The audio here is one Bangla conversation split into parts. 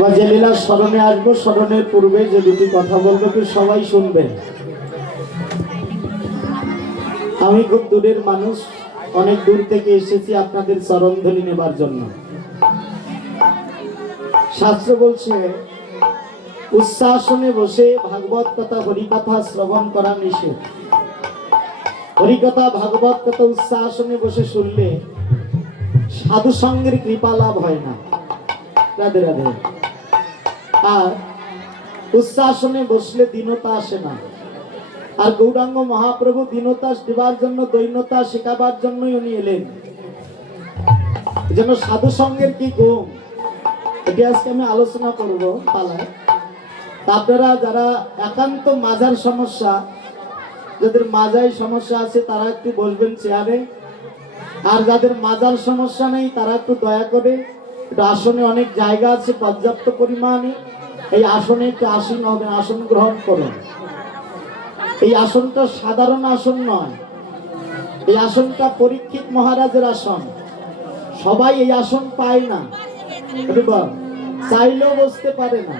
বা যে লীলা স্মরণে আসবো, স্মরণের পূর্বে যে দুটি কথা বলবো তো সবাই শুনবেন। আমি খুব দূরের মানুষ, অনেক দূর থেকে এসেছি আপনাদের চরণধ্বনি নেবার জন্য। শাস্ত্র বলছে উচ্চাসনে বসে ভাগবত কথা হরিকথা শ্রবণ করা নিষেধ। হরিকথা ভাগবত কথা উচ্চাসনে বসে শুনলে সাধু সঙ্গের কৃপা লাভ হয় না। রাধে রাধে। আর উচ্চাসনে বসলে দীনতা আসে না। আর গৌরাঙ্গ মহাপ্রভু দীনতা দেবার জন্য, দৈন্যতা শেখাবার জন্যই উনি এলেন। যেন সাধু সঙ্গের কি গুণ, এটি আজকে আমি আলোচনা করব পালায়। আপনারা যারা একান্ত মাজার সমস্যা, যাদের মাজায় সমস্যা আছে তারা একটু বসবেন চেয়ারে। আর যাদের মাজার সমস্যা নেই তারা একটু দয়া করে একটু আসনে, অনেক জায়গা আছে পর্যাপ্ত পরিমাণে, এই আসনে একটু আসীন হবেন, আসন গ্রহণ করুন। এই আসনটা সাধারণ আসন নয়, এই আসনটা পরীক্ষিত মহারাজের আসন। সবাই এই আসন পায় না, চাইলেও বসতে পারে না।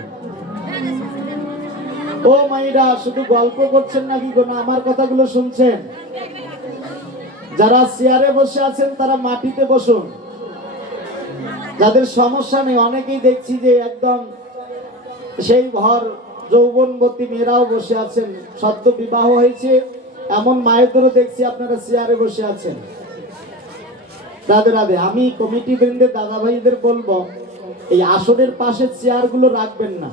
ও মাইরা শুধু গল্প করছেন নাকি গো? না, আমার কথাগুলো শুনছেন? যারা চেয়ারে বসে আছেন তারা মাটিতে বসুন। যাদের সমস্যা নেই, অনেকেই দেখছি যে একদম সেই ভর যৌবনবতী মেয়েরাও বসে আছেন, সদ্য বিবাহ হয়েছে এমন মায়েদেরও দেখছি আপনারা চেয়ারে বসে আছেন। রাধে রাধে। আমি কমিটি বৃন্দের দাদা ভাইদের বলবো এই আসনের পাশে চেয়ারগুলো রাখবেন না,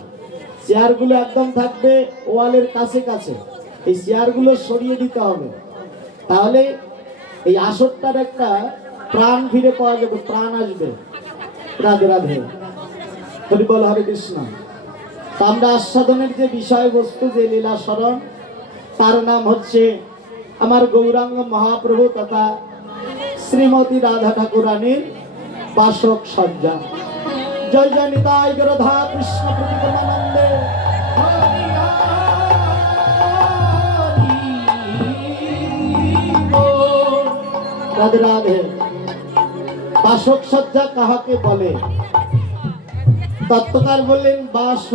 চেয়ারগুলো একদম থাকবে ওয়ালের কাছে কাছে। এই চেয়ারগুলো সরিয়ে দিতে হবে, তাহলে এই আসনটার একটা প্রাণ ফিরে পাওয়া যাবে, প্রাণ আসবে। রাধে রাধে। হরি বল, হরে কৃষ্ণ। আমরা আস্বাদনের যে বিষয়বস্তু, যে লীলা স্মরণ, তার নাম হচ্ছে আমার গৌরাঙ্গ মহাপ্রভু তথা শ্রীমতী রাধা ঠাকুরানীর বাসক সজ্জা। জয় জয় নিতাই রাধা কৃষ্ণ প্রতিপমানন্দে। রাধে রাধে। বাসক সজ্জা কাহাকে বলে? তত্ত্বকার বললেন বাস।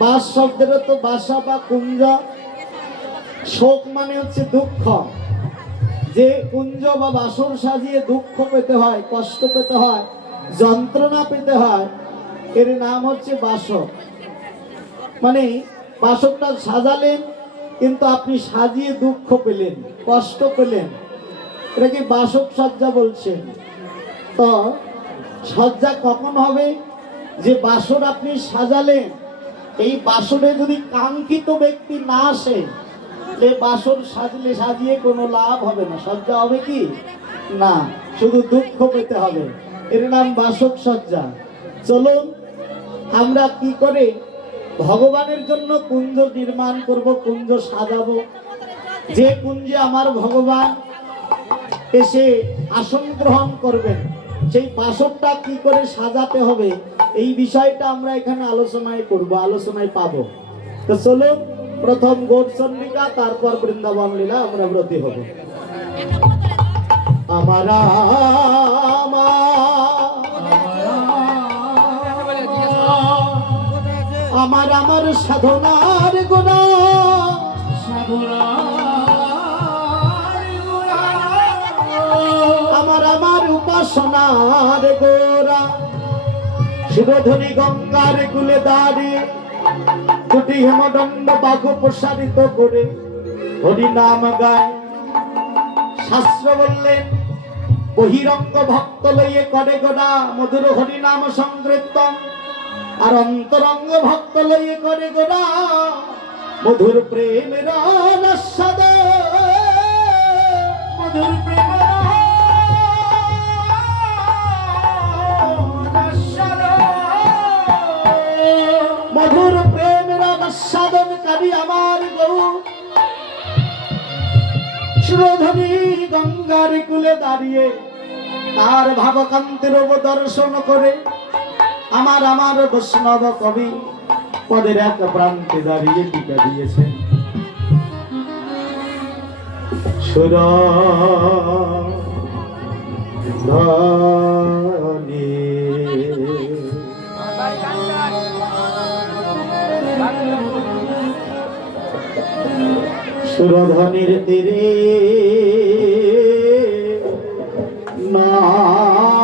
বাস শব্দের তো বাসা বা কুঞ্জ। শোক মানে হচ্ছে দুঃখ। যে কুঞ্জ বা বাসর সাজিয়ে দুঃখ পেতে হয়, কষ্ট পেতে হয়, যন্ত্রণা পেতে হয়, এর নাম হচ্ছে বাসক। মানে বাসকটা সাজালেন কিন্তু আপনি সাজিয়ে দুঃখ পেলেন, কষ্ট পেলেন, এটাকে বাসক সজ্জা বলছেন। তো সজ্জা কখন হবে? যে বাসর আপনি সাজালেন, এই বাসরে যদি কাঙ্ক্ষিত ব্যক্তি না আসে, বাসর সাজিয়ে কোনো লাভ হবে না। সজ্জা হবে কি না, শুধু দুঃখ পেতে হবে। এর নাম বাসক সজ্জা। চলুন আমরা কি করে ভগবানের জন্য কুঞ্জ নির্মাণ করব, কুঞ্জ সাজাবো। যে কুঞ্জে আমার ভগবান এসে আসন গ্রহণ করবেন, সেই বাসরটা কি করে সাজাতে হবে, এই বিষয়টা আমরা এখানে আলোচনায় করব, আলোচনায় পাবো। তো চলুন, প্রথম গৌরচন্দ্রিকা, তারপর বৃন্দাবন লীলা আমরা ব্রতী হব। আমার আমার আমার সাধনার গোনা, আমার আমার উপাসনার গোরা, শিবধ্বনি গঙ্গার কুলে দাঁড়িয়ে দুটি হেমদণ্ড বাহু প্রসারিত করে হরি নাম গায়। শাস্ত্র বললেন বহিরঙ্গ ভক্ত লইয়ে করে গোনা মধুর হরি নাম সংকীর্তন, আর অন্তরঙ্গ ভক্ত লইয়ে করে গোনা মধুর প্রেমের আস্বাদ। মধুর প্রেমের মধুর প্রেমের আস্বাদনকারী আমার গৌর শিরোধনী গঙ্গার কুলে দাঁড়িয়ে তার ভাবকান্তের দর্শন করে আমার আমার বৈষ্ণব কবি পদের এক প্রান্তে দাঁড়িয়ে টিকা দিয়েছেন। সুর সুরধনির তীরে নাব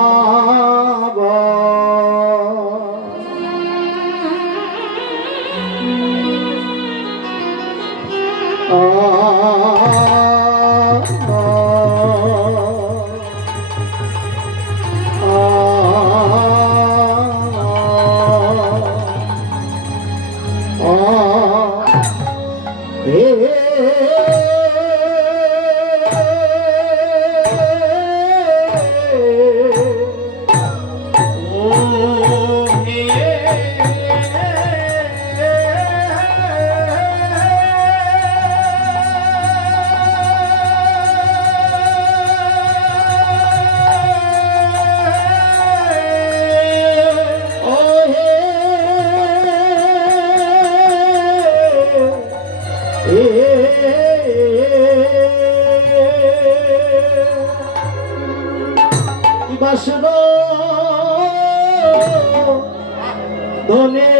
বাসন ধনে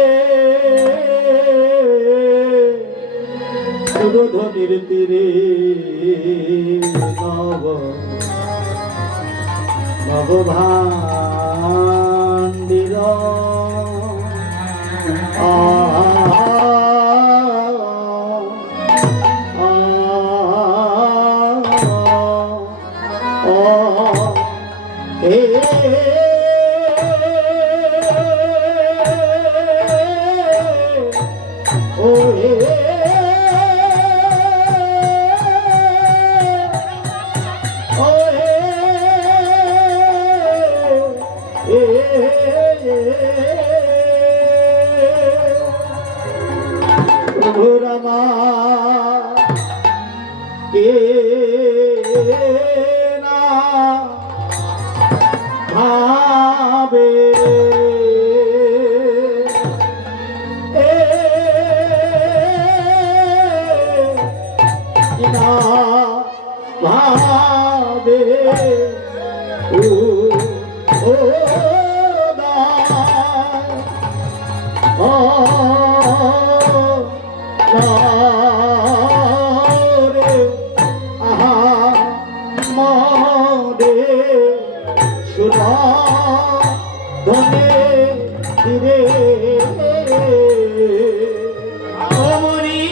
সুরধনির তীরে নব নবভান্ডির রমা কে না ভাবে না ভাবে ও রে আহা মরে সুরা ধনে ধীরে অমরি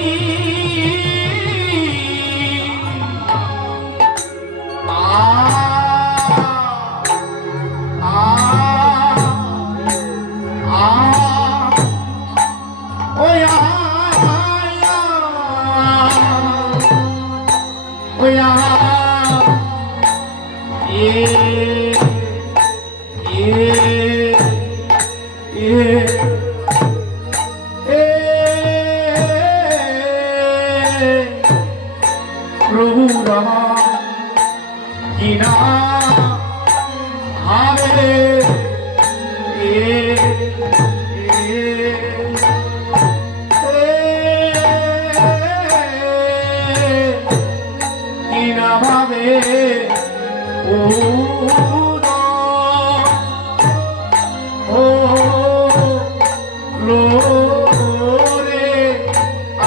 প্রভু রমা কিনা হারে কিনা ভাবে ও লোরে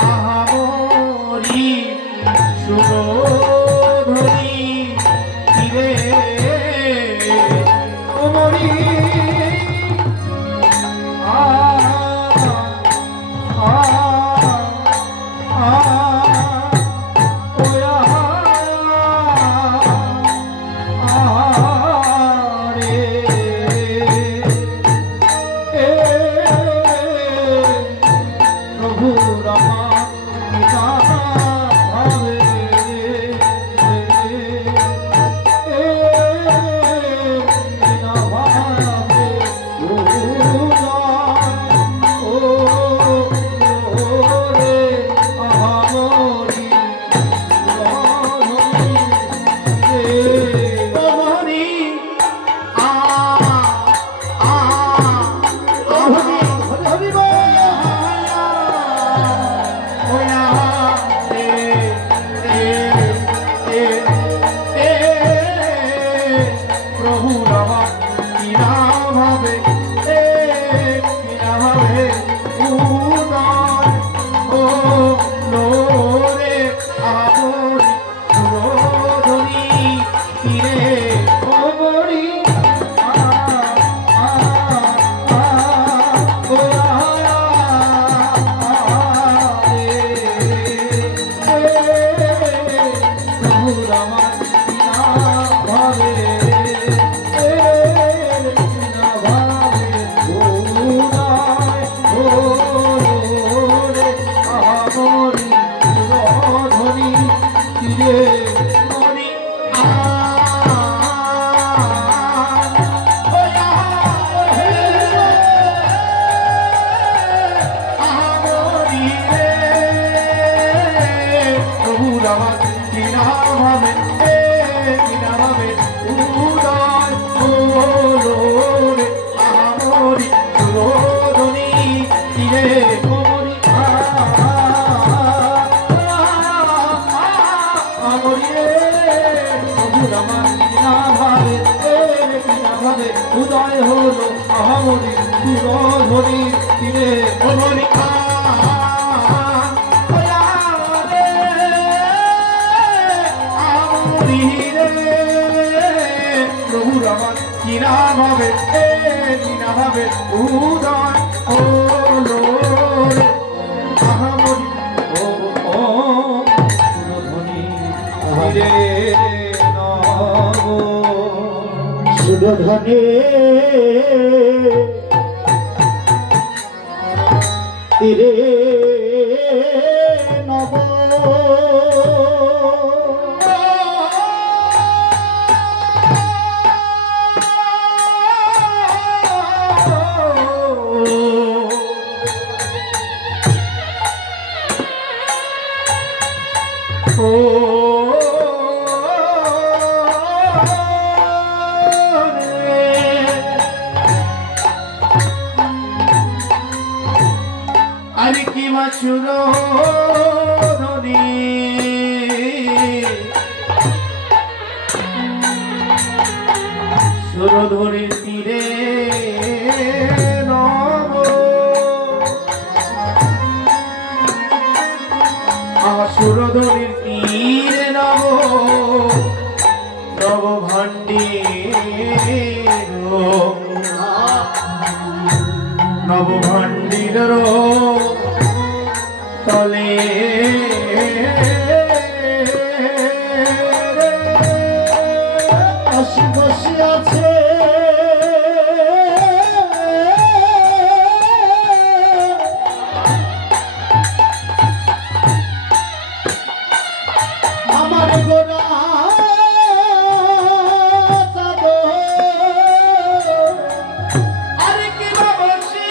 আহামরি সুরধনি তীরে অমরি ধরে সুরধরি তীরে ধরি প্রভু আমার কিনা ভাবে কিনা ভাবে উদয় হলো রে আহামরি ও ও সুরধরি তীরে নব সুরধনে তীরে নব আরে কি মাছুর ধনি সুরধরির তীরে নব সুরধরির তীরে নব নব ভান্ডির নব ভান্ডির তলে আসি বসি আছে আমার গোরা আরে কি বাবাসি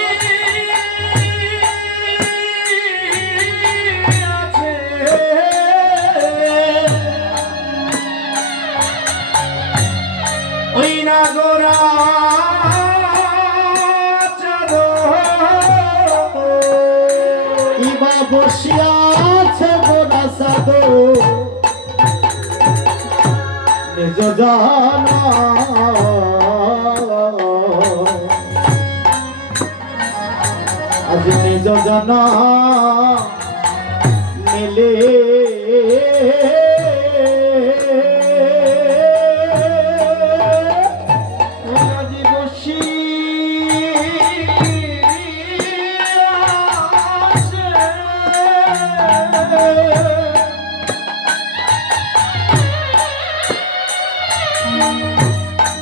আছে ওই না গোরা ইবা বসিয়া আছে গোরা সাধু নিজ জানা আজ নিজ জানা মিলে আজি বসি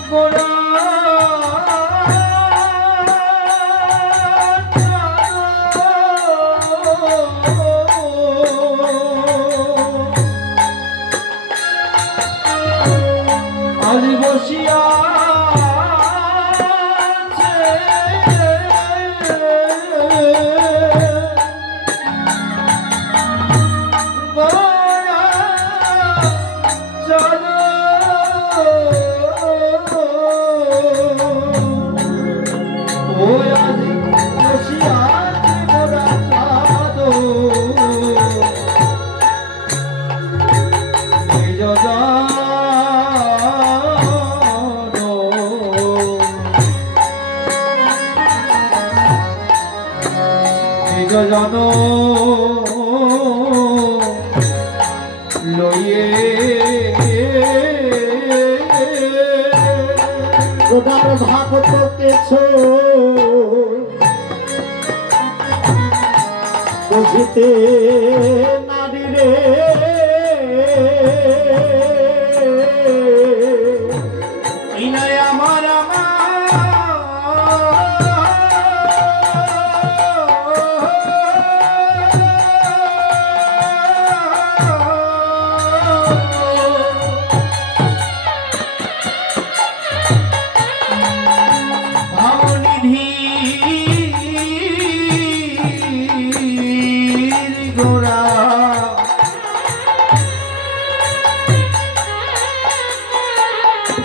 গোরা আজ বসিয়া জন লইয়ে গোদার ভাগত কেছ বুঝিতে নারী রে আমার গোরা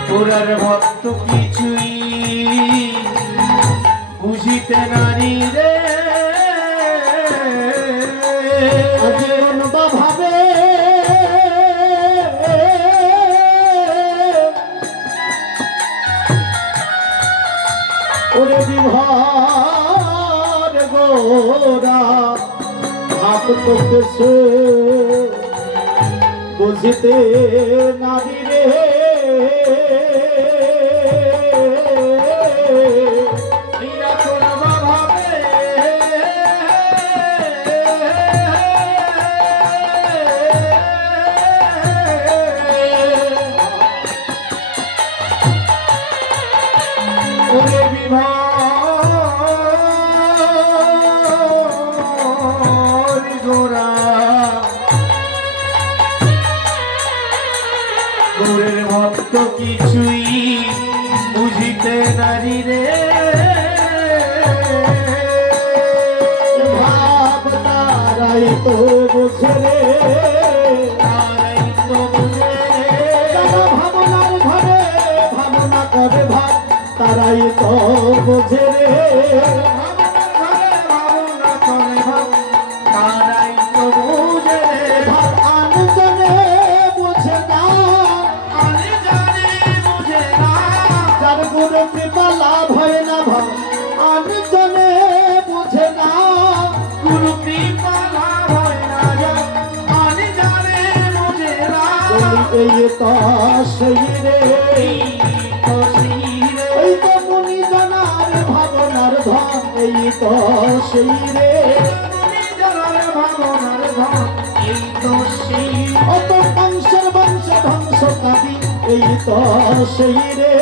গোরার ভক্ত কিছুই বুঝিতে নারী রে আজীবন বা ভাবে ওরে বিভা গোরা ভাব তোকে সে বুঝিতে নারী রে গৌরের ভক্ত কিছুই বুঝিতে নারী রে ভাব তারাই তো বুঝে রে তারাই তো বুঝে যারা ভাবনার ঘরে ভাবনা করে ভাব তারাই তো বুঝে রে ভাবনা করে ভাব তারাই তো বুঝে ভাব আনজনে বুঝে না আমি জানি বুঝে না যার গুরু কৃপা লাভ হয় না ভাব আনজনে বুঝে না গুরু কৃপা লাভ হয় না আমি জানি বুঝে না এই তো সেই রে এই তো মুনি জনার ভাবনার ধন এই তো সেই রে অত বংশের বংশ ধ্বংস কাবি এই তো সেই রে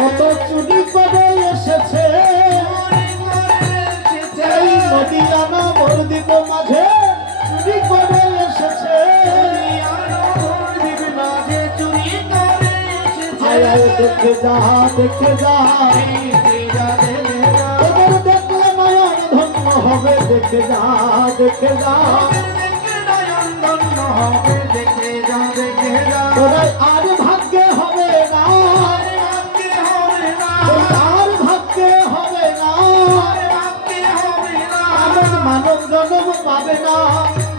অত চুরি করে এসেছে এই নদিয়ানা বরদ্বীপ মাঝে চুরি করে এসেছে আয় আয় দেখে যা তোদের দেখলে নয়ন ধন্য হবে দেখে যা তোরাই আর ভাগ্যে হবে না আর ভাগ্যে হবে না আমার মানব জন্ম পাবে না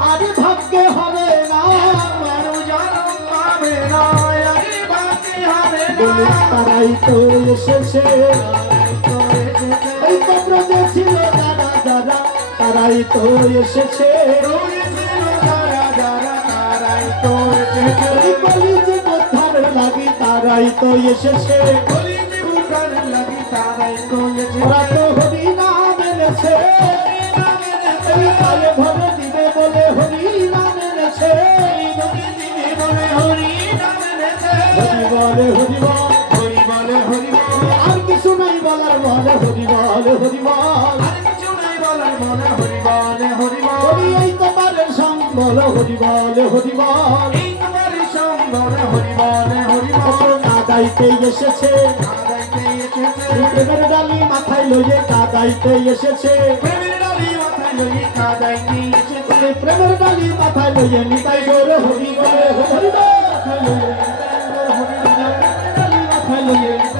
আর ভাগ্যে হবে না বলে তারাই তো এসেছে এই পত্র যে ছিল যারা তারাই তো এসেছে এই কলিযুগ উদ্ধার লাগি তারাই তো এসেছে ওরা তো হরি নাম এনেছে এই কালে ভরে দিবে বলে হরি নাম এনেছে হরি বলে আর কিছু নাই বলার বলে হরি বল হরি এই তোমার সম্বল হরি বল কাদাইতে এসেছে প্রেমের ডালি মাথায় লইয়ে কাদাইতে এসেছে প্রেমের ডালি মাথায় লইয়ে নিতাই গৌরে হরি বলে হরি লাগে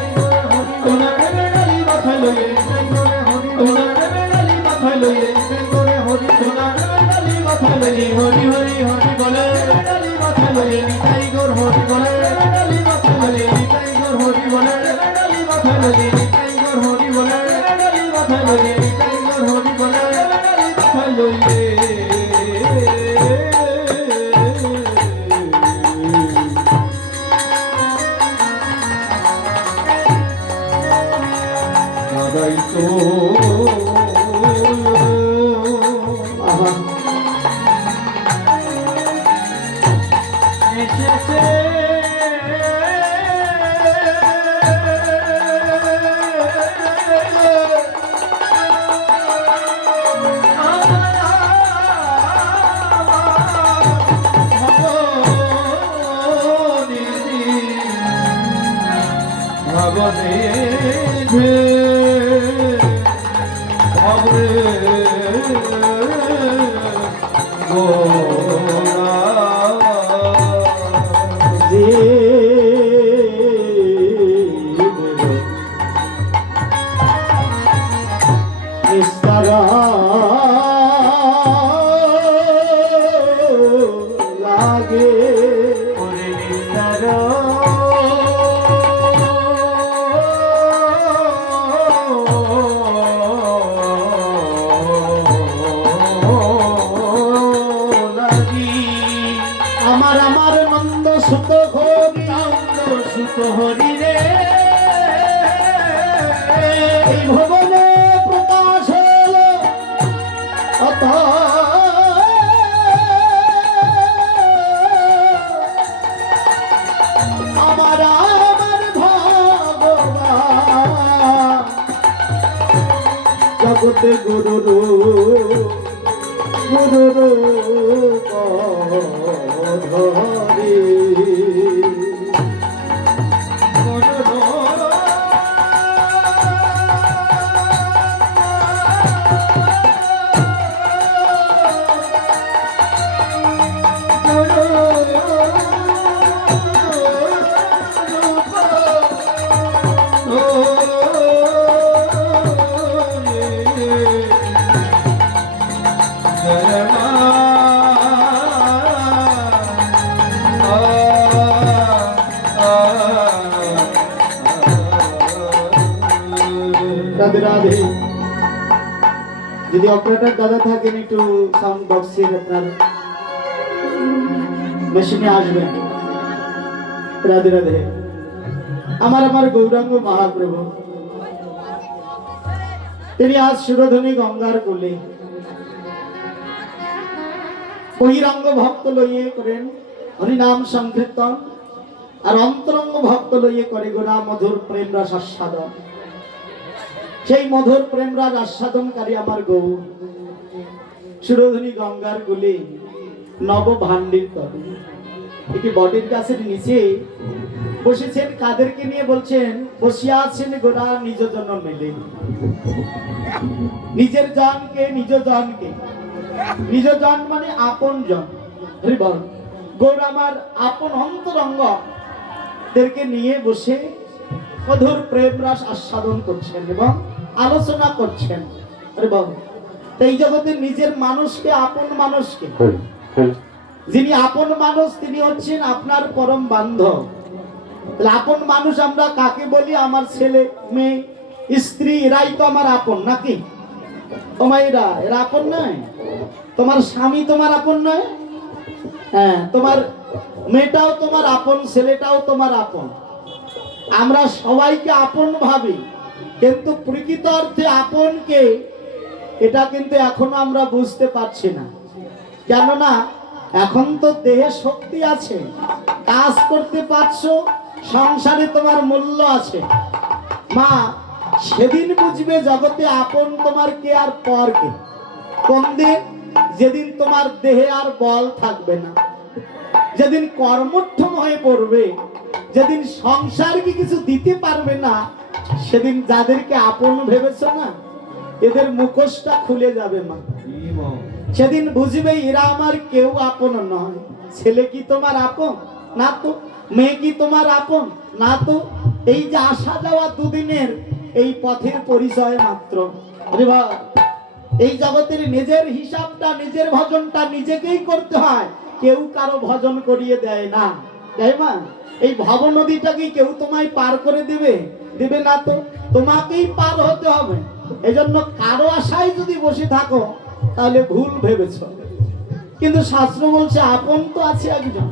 এই ভবনে প্রকাশ হলো অত আমার আমার ভগবান জগতে গুরু ধরে রাধে রাধে। যদি অপারেটর দাদা থাকেন একটু সাউন্ড বক্সের আপনার মেশিনে আসবেন। রাধে রাধে। আমার গৌরাঙ্গ মহাপ্রভু তিনি আজ সুরধনী গঙ্গার কোলে বহিরঙ্গ ভক্ত লইয়ে করেন হরিনাম সংকীর্তন, আর অন্তরঙ্গ ভক্ত লইয়ে করে গোরা মধুর প্রেম রস আস্বাদন। সেই মধুর প্রেম রস আস্বাদনকারী আমার গৌর সুরধনী গঙ্গার কোলে নব ভান্ডির তবে একটি বটের গাছের নিচে বসেছেন। কাদেরকে নিয়ে বলছেন? বসিয়া আছেন গোরা নিজ জন মেলে। নিজের জনকে নিজ জনকে, নিজ জন মানে আপন জন। বল গৌর আমার আপন অন্তরঙ্গ দেরকে নিয়ে বসে মধুর প্রেম রস আস্বাদন করছেন এবং আলোচনা করছেন। আরে বাবু, এই জগতের নিজের মানুষকে, আপন মানুষকে, যিনি আপন মানুষ তিনি হচ্ছেন আপনার পরম বান্ধব। আপন মানুষ আমরা কাকে বলি? আমার ছেলে মেয়ে স্ত্রী, এরাই তো আমার আপন, নাকি? ও মায়েরা, এরা আপন নয়? তোমার স্বামী তোমার আপন নয়? হ্যাঁ, তোমার মেয়েটাও তোমার আপন, ছেলেটাও তোমার আপন। আমরা সবাইকে আপন ভাবি, কিন্তু প্রকৃত অর্থে আপন কে এটা কিন্তু এখনো আমরা বুঝতে পারছি না। কেননা এখন তো দেহে শক্তি আছে, কাজ করতে পারছো, সংসারে তোমার মূল্য আছে। মা, সেদিন বুঝবে জগতে আপন তোমার কে আর পর কে। কোন দিন? যেদিন তোমার দেহে আর বল থাকবে না, যেদিন কর্মক্ষম হয়ে পড়বে, যেদিন সংসারকে কিছু দিতে পারবে না, সেদিন যাদেরকে আপন ভেবেছো না, এদের মুখোশটা খুলে যাবে মা। সেদিন বুঝবে এরা আমার কেউ আপন নয়। ছেলে কি তোমার আপন? না তো। মেয়ে কি তোমার আপন? না তো। এই যে আসা যাওয়া দুদিনের এই পথের পরিচয় মাত্র। আরে বাবা, এই জগতের নিজের হিসাবটা, নিজের ভজনটা নিজেকেই করতে হয়, কেউ কারো ভজন করিয়ে দেয় না। তাই মা, এই ভব নদীটা কি কেউ তোমায় পার করে দিবে? দিবে না তো। তোমাকেই পার হতে হবে। এজন্য কারো আশায় যদি বসে থাকো তাহলে ভুল ভেবেছ। কিন্তু শাস্ত্র বলছে আপন তো আছে একজন,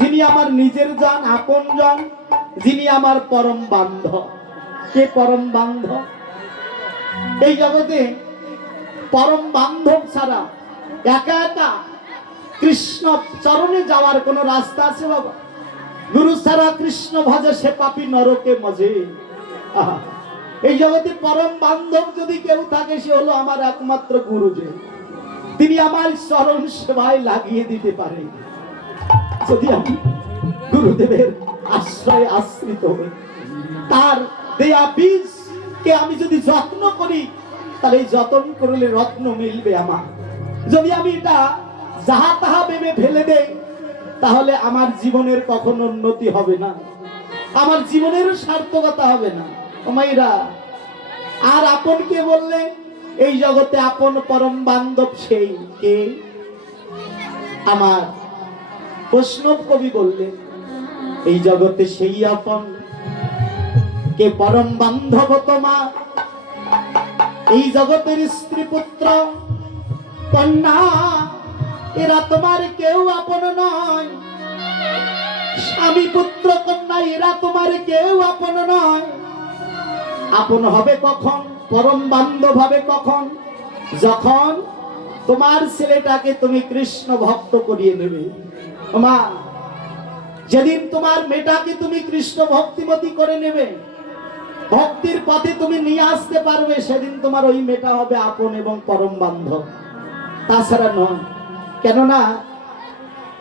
যিনি আমার নিজের জন, আপন জন, যিনি আমার পরম বান্ধব। কে পরম বান্ধব? এই জগতে পরম বান্ধব ছাড়া একা একা কৃষ্ণ চরণে যাওয়ার কোন রাস্তা আছে বাবা? গুরু ছাড়া কৃষ্ণ ভজে সে পাপী নরকে মজে। এই জগতে পরম বান্ধব যদি কেউ থাকে, সে হলো আমার একমাত্র গুরুজি। তিনি আমার চরণ সেবায় লাগিয়ে দিতে পারে। যদি আমি গুরুদেবের আশ্রয়ে আশ্রিত হই, তার দেয়া বীজ কে আমি যদি যত্ন করি, তাহলে এই যত্ন করলে রত্ন মিলবে আমার। যদি আমি এটা যাহা তাহা ভেবে ফেলে দেই, তাহলে আমার জীবনের কখনো উন্নতি হবে না, আমার জীবনের সার্থকতা হবে না। ও মাইরা, আর আপন কে বললে? এই জগতে আপন পরম বান্ধব সেই কে? আমার বৈষ্ণব কবি বললেন, এই জগতে সেই আপন কে পরম বান্ধব তোমার। এই জগতের স্ত্রী পুত্র কন্যা এরা তোমার কেউ আপন নয়। স্বামী পুত্র কন্যা এরা তোমার কেউ আপন নয়। আপন হবে কখন, পরম বান্ধব হবে কখন? যখন তোমার ছেলেটাকে তুমি কৃষ্ণ ভক্ত করিয়ে নেবে। মা, যেদিন তোমার মেয়েটাকে তুমি কৃষ্ণ ভক্তিমতী করে নেবে, ভক্তির পথে তুমি নিয়ে আসতে পারবে, সেদিন তোমার ওই মেয়েটা হবে আপন এবং পরম বান্ধব, তাছাড়া নয়। কেননা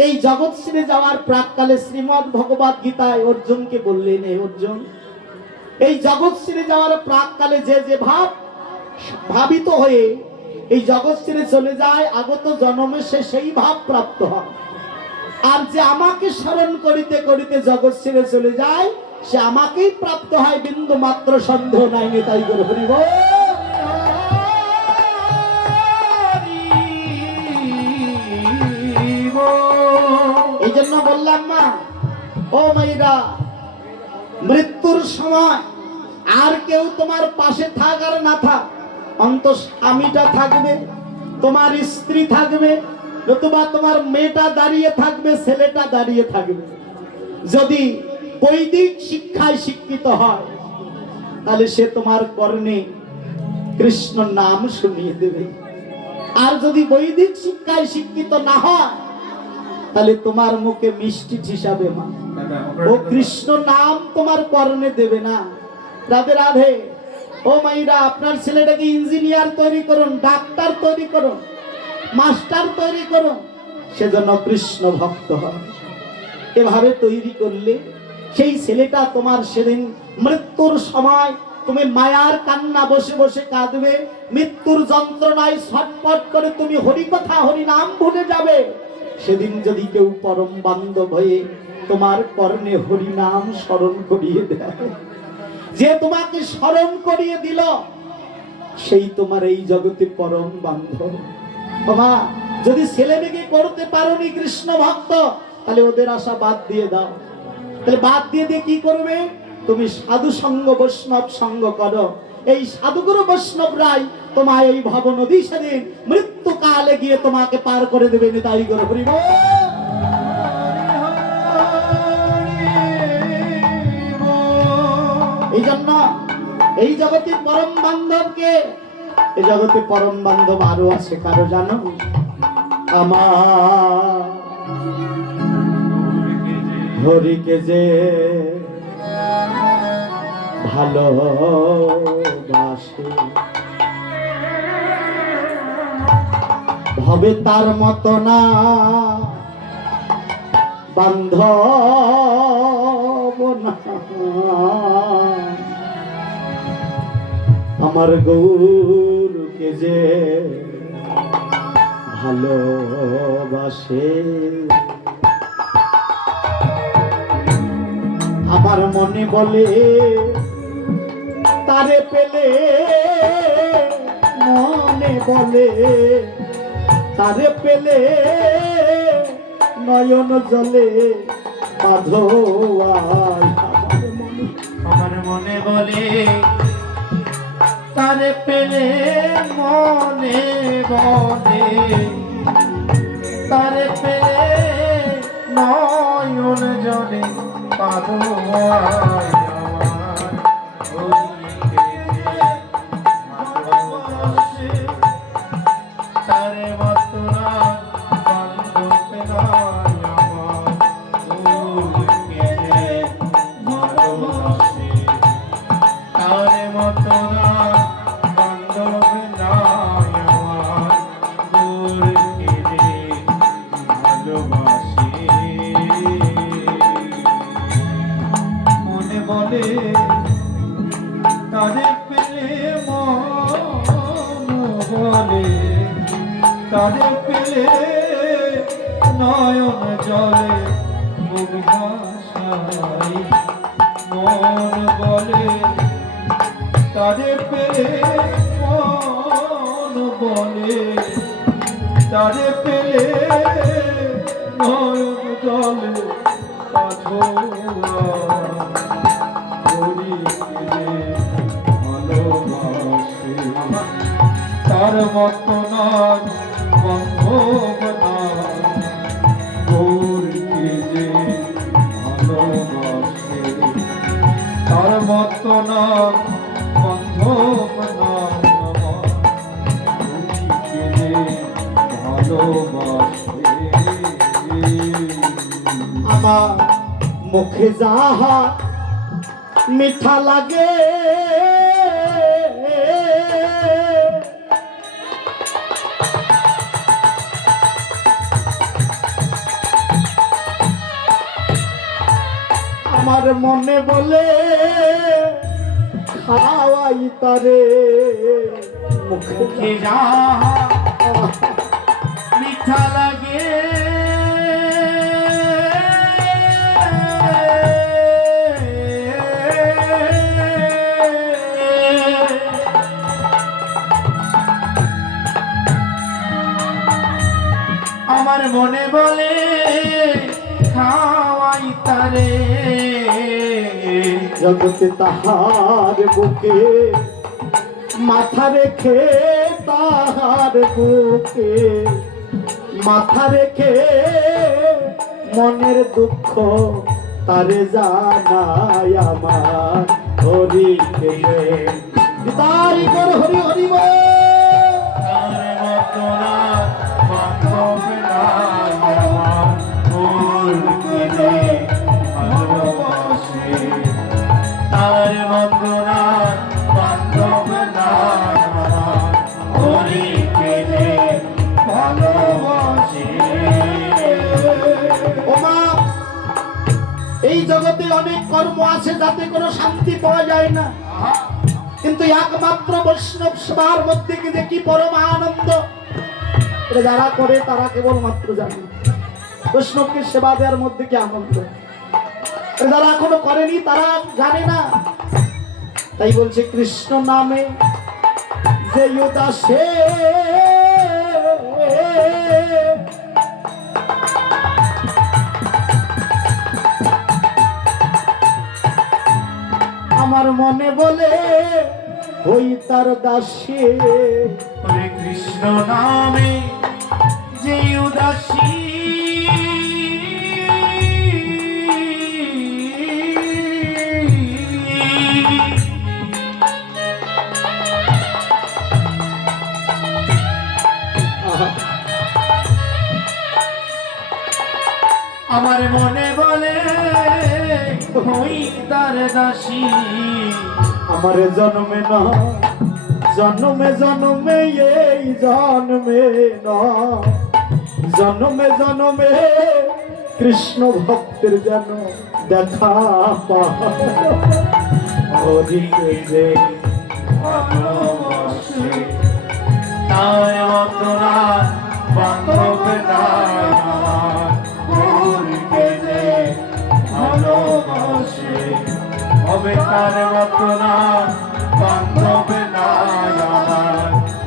এই জগৎ ছেড়ে যাওয়ার প্রাককালে শ্রীমদ্ ভগবত গীতায় অর্জুনকে বললেন, হে অর্জুন, এই জগৎ ছেড়ে যাওয়ার প্রাককালে যে যে ভাবিত হয়ে এই জগৎ ছেড়ে চলে যায়, আগত জন্মে সে সেই ভাব প্রাপ্ত হয়। আর যে আমাকে স্মরণ করিতে করিতে জগৎ ছেড়ে চলে যায়, সে আমাকেই প্রাপ্ত হয়, বিন্দু মাত্র সন্দেহ নাই। নেতাই গুরু হরি বল। এই জন্য বললাম মা, ও মাইরা, মৃত্যুর সময় আর কেউ তোমার পাশে থাক আর না থাক, অন্তত স্বামীটা থাকবে, তোমার স্ত্রী থাকবে, নতুবা তোমার মেয়েটা দাঁড়িয়ে থাকবে, ছেলেটা দাঁড়িয়ে থাকবে। যদি বৈদিক শিক্ষায় শিক্ষিত হয়, তাহলে সে তোমার কর্ণে কৃষ্ণ নাম শুনিয়ে দেবে। আর যদি বৈদিক শিক্ষায় শিক্ষিত না হয়, তাহলে তোমার মুখে মিষ্টি হিসাবে মা ও কৃষ্ণ নাম তোমার কর্ণে দেবে না। রাধে রাধে। ও মাইরা, আপনার ছেলেটাকে ইঞ্জিনিয়ার তৈরি করুন, ডাক্তার তৈরি করুন, মাস্টার তৈরি করুন, সেজন্য কৃষ্ণ ভক্ত হয়। এভাবে তৈরি করলে সেই ছেলেটা তোমার সেদিন মৃত্যুর সময় তুমি মায়ার কান্না বসে বসে কাঁদবে, মৃত্যুর যন্ত্রণায় ছটফট করে তুমি হরি কথা হরি নাম ভুলে যাবে। সেদিন যদি কেউ পরম বান্ধব হয়ে তোমার কর্ণে হরি নাম স্মরণ করিয়ে দেয়, যে তোমাকে স্মরণ করিয়ে দিল, সেই তোমার এই জগতে পরম বান্ধব। বাবা, যদি ছেলে মেয়েকে করতে পারোনি কৃষ্ণ ভক্ত, তাহলে ওদের আশা বাদ দিয়ে দাও। তাহলে বাদ দিয়ে দিয়ে কি করবে? তুমি সাধু সঙ্গ বৈষ্ণব সঙ্গ করো। এই সাধুগুরু বৈষ্ণবরাই তোমায় এই ভব নদী সেদিন মৃত্যু কালে গিয়ে তোমাকে পার করে দেবে। নিতাই গৌর হরি বল। এই জন্য এই জগতে পরম বান্ধবকে, এই জগতে পরম বান্ধব আরো আছে, কারো জানো? আমার হরিকে যে ভালোবাসে, ভবে তার মত না বান্ধব না। আমার গৌরকে যে ভালোবাসে, আমার মনে বলে তারে পেলে, মনে বলে তারে পেলে, নয়ন জলে বাঁধোয়ায়। আমার মনে বলে তারে পেলে, মনে বলে তারে পেলে, নয়ন জলে বাঁধোয়ায়। তারে মাতরা বান্ধবে নাই আমার, তারে মাতরা বান্ধবে নাই আমার, দূরকে যে ভালোবাসি। মনে বলে তারে পেলে, মন বলে তারে পেলে, নয়ন জলে মুখ ভাসাই। মন বলে তারে পেলে, মন বলে তারে পেলে, নয়ন জলে ভালোবাসে। তার মত নয় বান্ধব নয়, গৌরকে যে ভালোবাসে। তার মত নয় বান্ধব নাই আমার, তুমি কে ভালোবাসে। আমার মুখে যাহা মিঠা লাগে আমার মনে বলে খাওয়াই তারে মুখে মুখে যাহা মিঠা লাগে আমার মনে বলে খাওয়াই তারে জগতে তাহার বুকে মাথা রেখে তাহার বুকে মাথা রেখে মনের দুঃখ তারে জানাই আমার হরি তাই কর হরি হরি বল। তার বন্ধনা বান্ধব নাই আমার, হরি পেলে ভালোবাসে। ওমা এই জগতে অনেক কর্ম আছে যাতে কোনো শান্তি পাওয়া যায় না, কিন্তু একমাত্র বৈষ্ণব সেবার মধ্যে কি যে কি পরম আনন্দ এটা যারা করে তারা কেবলমাত্র জানে। বৈষ্ণবকে সেবা দেওয়ার মধ্যে কি আনন্দ এটা যারা এখনো করেনি তারা জানে না। তাই বলছে কৃষ্ণ নামে যে উদাসে আমার মনে বলে হই তার দাসে। হরে কৃষ্ণ নামে যে উদাসী আমার মনে বলে হই তার দাসী। আমার জন্মে না জন্মে জন্মে এই জন্মে না জন্মে জন্মে কৃষ্ণ ভক্তের যেন দেখা পায় হরি যে ভালোবাসে। তার মতনা বান্ধব নাই আমার, হরিকে যে ভালোবাসে। হবে তার মতনা বান্ধব নাই আমার,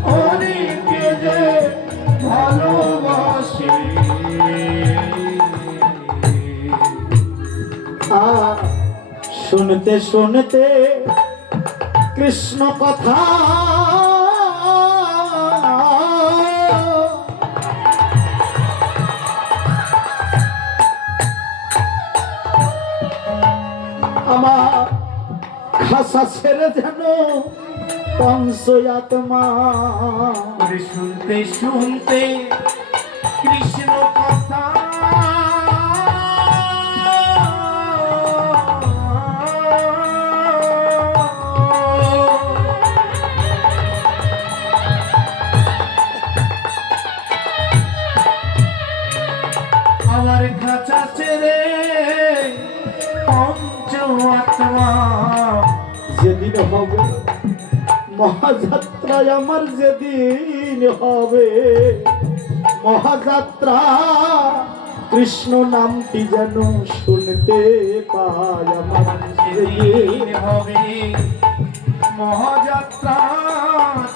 হরিকে যে ভালোবাসে। শুনতে শুনতে কৃষ্ণ কথা আমার খাসা ছেড়ে যেন পঞ্চ আত্মা। শুনতে শুনতে কৃষ্ণ কথা আমার খাঁচা ছেড়ে পঞ্চ আত্মা যেদিন হবে মহাযাত্রায় আমার যেদিন হবে মহাযাত্রা কৃষ্ণ নামটি যেন শুনতে পাই আমার যেদিন হবে মহাযাত্রা,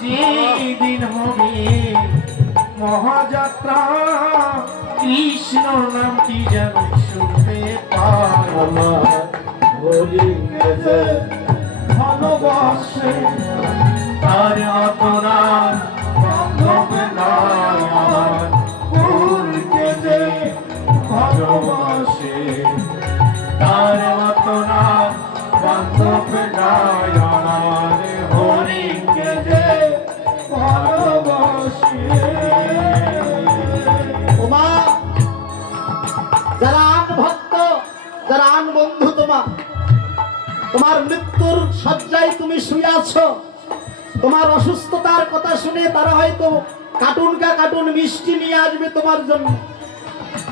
যেদিন হবে মহাযাত্রা কৃষ্ণ নামটি যেন শুনতে পাই আমার হরি যে ভালোবাসে। তার আতনা বান্ধব নাই আমার, হরিকে যে ভালোবাসে। তার আতনা বান্ধব নাই আমার, তোমার মৃত্যুর শয্যায় তুমি শুয়ে আছো, তোমার অসুস্থতার কথা শুনে তারা হয়তো কার্টুন মিষ্টি নিয়ে আসবে তোমার জন্য,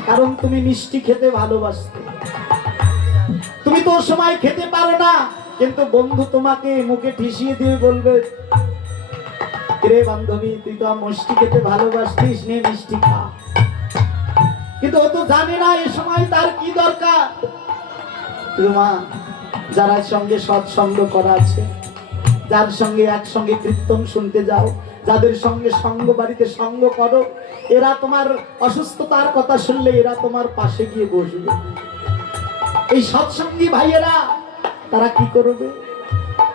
কারণ তুমি মিষ্টি খেতে ভালোবাসতে। তুমি তো সময় খেতে পারো না, কিন্তু বন্ধু তোমাকে মুখে ঠেসিয়ে দিয়ে বলবে, রে বান্ধবী তুই তো মিষ্টি খেতে ভালোবাসতিস, নে মিষ্টি খা। কিন্তু ও তো জানে না এই সময় তার কি দরকার। মা, যারা সঙ্গে সৎসঙ্গ করা আছে, যার সঙ্গে একসঙ্গে কীর্তন শুনতে যাও, যাদের সঙ্গে সঙ্গ বাড়িতে সঙ্গ করো, এরা তোমার অসুস্থতার কথা শুনলে এরা তোমার পাশে গিয়ে বসবে। এই সৎসঙ্গী ভাইয়েরা তারা কি করবে?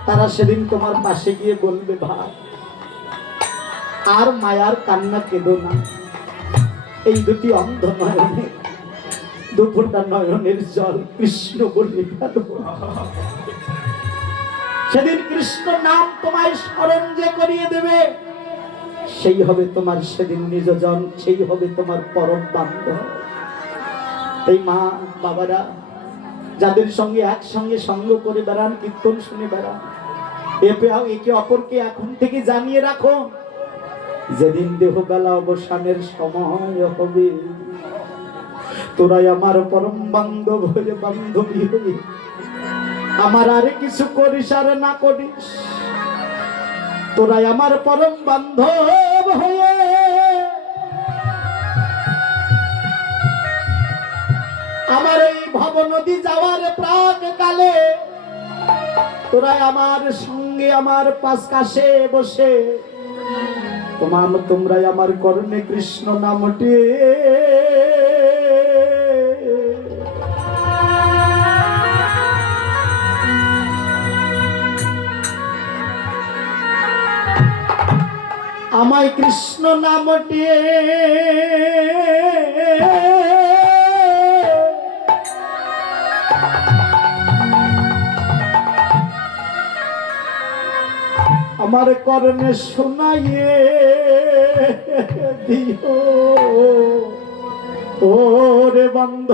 তারা সেদিন তোমার পাশে গিয়ে বলবে, ভাই আর মায়ার কান্না কেঁদো না, এই দুটি অন্ধ নয়নে দুপুরটা নয়নের জল কৃষ্ণ বলে গেল। সেদিন কৃষ্ণ নাম তোমায় স্মরণ যে করিয়ে দেবে, সেই হবে তোমার সেদিন নিজজন, সেই হবে তোমার পরম বান্ধব। এই মা বাবারা যাদের সঙ্গে একসঙ্গে সঙ্গ করে বেড়ান, কীর্তন শুনে বেড়ান, একে অপরকে এখন থেকে জানিয়ে রাখো, যেদিন দেহবেলা অবসানের সময় হবে, তোরাই আমার পরম বান্ধব হয়ে বান্ধবী হয়ে আমার আর কিছু করিস আর না করিস, তোরাই আমার পরম বান্ধব হয়ে আমার এই ভব নদী যাওয়ার প্রাক কালে তোরাই আমার সঙ্গে আমার পাশ কাছে বসে তোমরাই আমার কর্ণে কৃষ্ণ নামটি আমায় কৃষ্ণ নামটি আমার কর্ণে শোনাইয়ে দিও ওরে বন্ধ।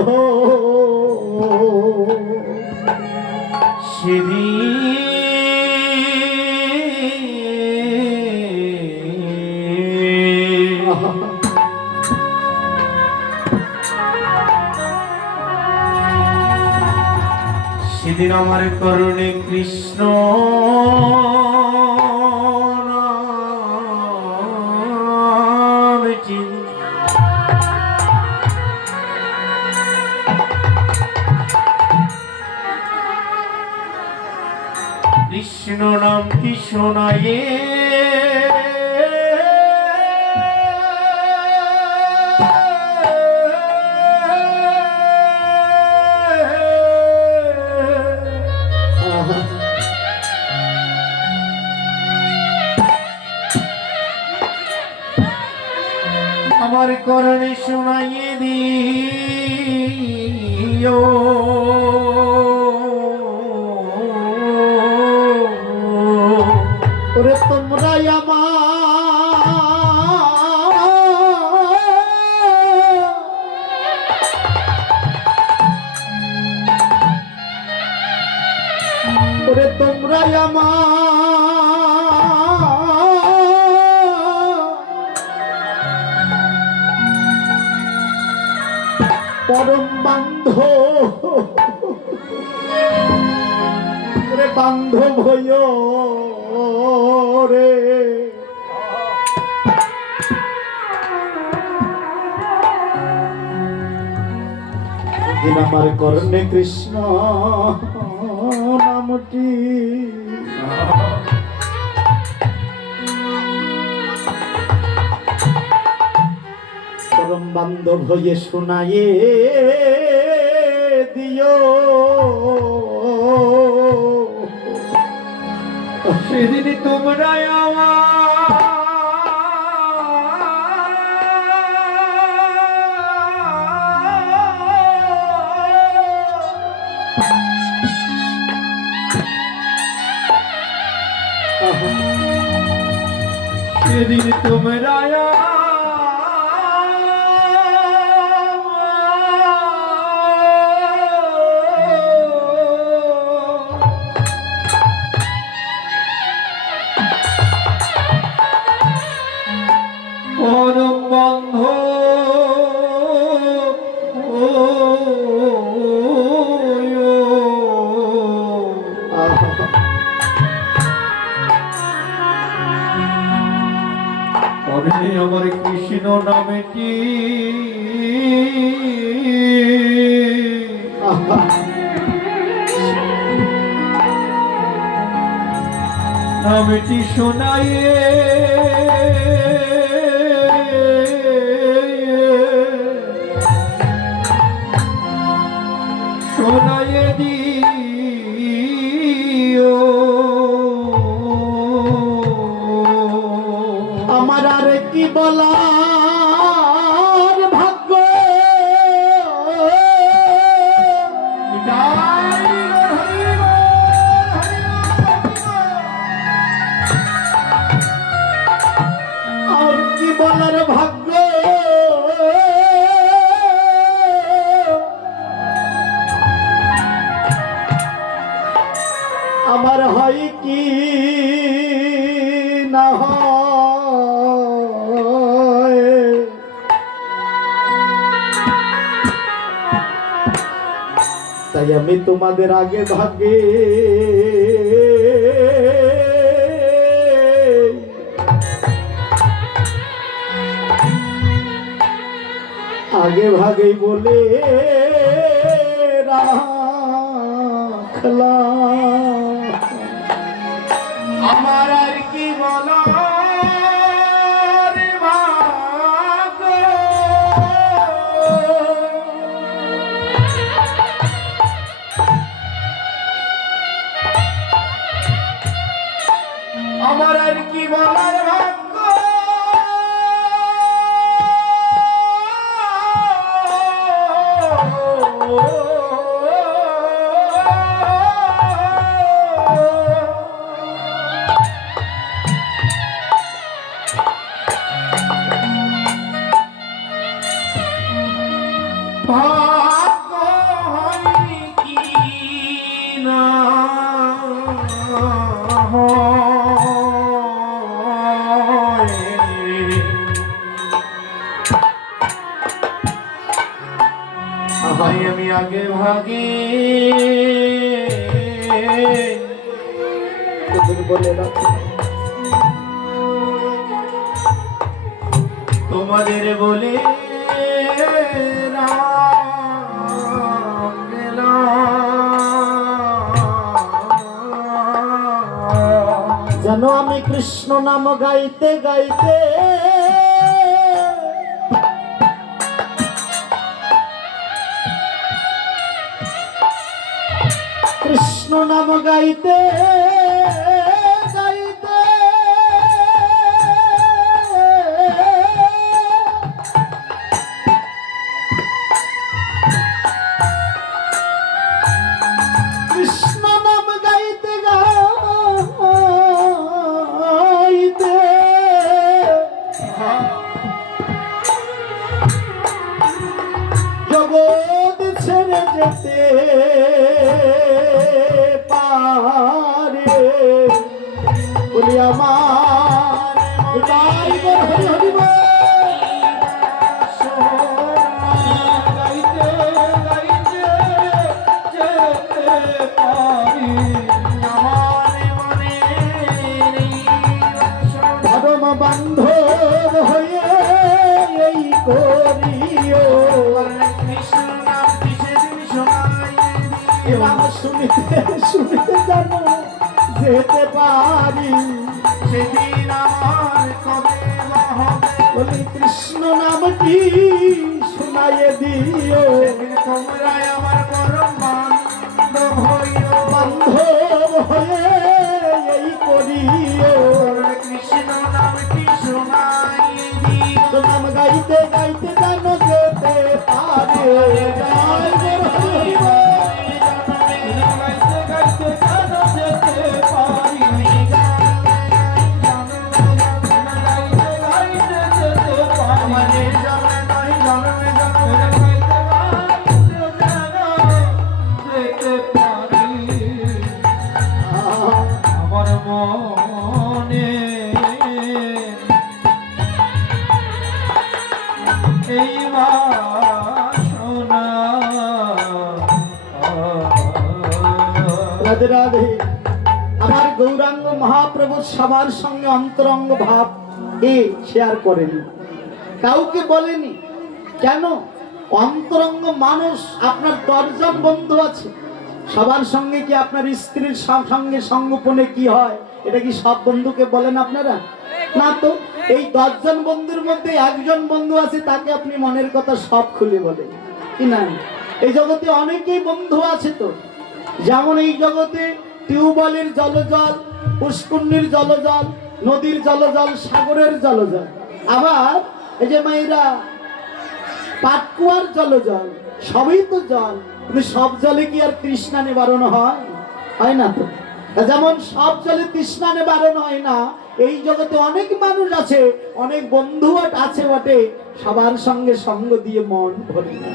সেদিন আমার করুণে কৃষ্ণ কৃষ্ণ নাম কি শোনায়ে আমার করণে শোনাইয়ে দিও ওরে তোমরাই ওরে তোমরাই পরম বান্ধব ওরে বান্ধব হইও রে। দিন আমার কর্ণে কৃষ্ণ নামটি পরম বান্ধব হয়ে শোনায়ে দিও সেদিন তোমরা সেদিন তোমরা মনে আমার কৃষ্ণ নামেটি নামেটি শোনাইয়ে শোনাইয়ে দিও আমার আর কি বলার ভাগ্য আর কি বলার ভাগ্য আমার হয় কি না হয় তাই আমি তোমাদের আগে ভাগে আগে ভাগেই বলে রাখলাম আমার আর কি বলার ভাগ্য আমার আর কি বলার ভাগ্য ভাগ্য হয় কি না হয় আমি আগে ভাগে বলে রাখো তোমাদের বলে যেন আমি কৃষ্ণ নাম গাইতে গাইতে কৃষ্ণ নাম গাইতে গাইতে কৃষ্ণ নাম গাইতে গাইতে জগৎ ছেড়ে যেতে পারে বলি আমার হৃদয় হরি হরি বল। ধর্ম বান্ধব হয়ে এই করিও এবার শুনিতে শুনিতে জানো যেতে পারি সেদিন আমার কবে হবে বলি কৃষ্ণ নামটি শোনাইয়ে দিও তোমরাই আমার পরম বান্ধব হইও বান্ধব হয়ে এই করিও কৃষ্ণ নামটি শোনাই দিও নাম গাইতে গাইতে জানো যেতে পারে জয় জয় হরি বল। আমার মনে এই বাসনা রাধে রাধে আমার গৌরাঙ্গ মহাপ্রভু সবার সঙ্গে অন্তরঙ্গ ভাব শেয়ার করেনি, কাউকে বলেনি। কেন? অন্তরঙ্গ মানুষ আপনার 10 জন বন্ধু আছে, সবার সঙ্গে কি আপনার স্ত্রীর সঙ্গে সঙ্গোপনে কি হয় এটা কি সব বন্ধুকে বলেন আপনারা? না তো। এই 10 জন বন্ধুর মধ্যে একজন বন্ধু আছে, তাকে আপনি মনের কথা সব খুলে বলেন কি না? এই জগতে অনেকেই বন্ধু আছে তো, যেমন এই জগতে টিউবওয়েলের জলজল, পুষ্করণীর জলজল, নদীর জলজল, সাগরের জলজল, আবার এই যে মায়েরা পাটকুয়ার জলজল, সবই তো জল, কিন্তু সব জলে কি আর তৃষ্ণা নিবারণ হয়? হয় না তো। যেমন সব জলে তৃষ্ণা নিবারণ হয় না, এই জগতে অনেক মানুষ আছে, অনেক বন্ধু আছে বটে, সবার সঙ্গে সঙ্গ দিয়ে মন ভরে না।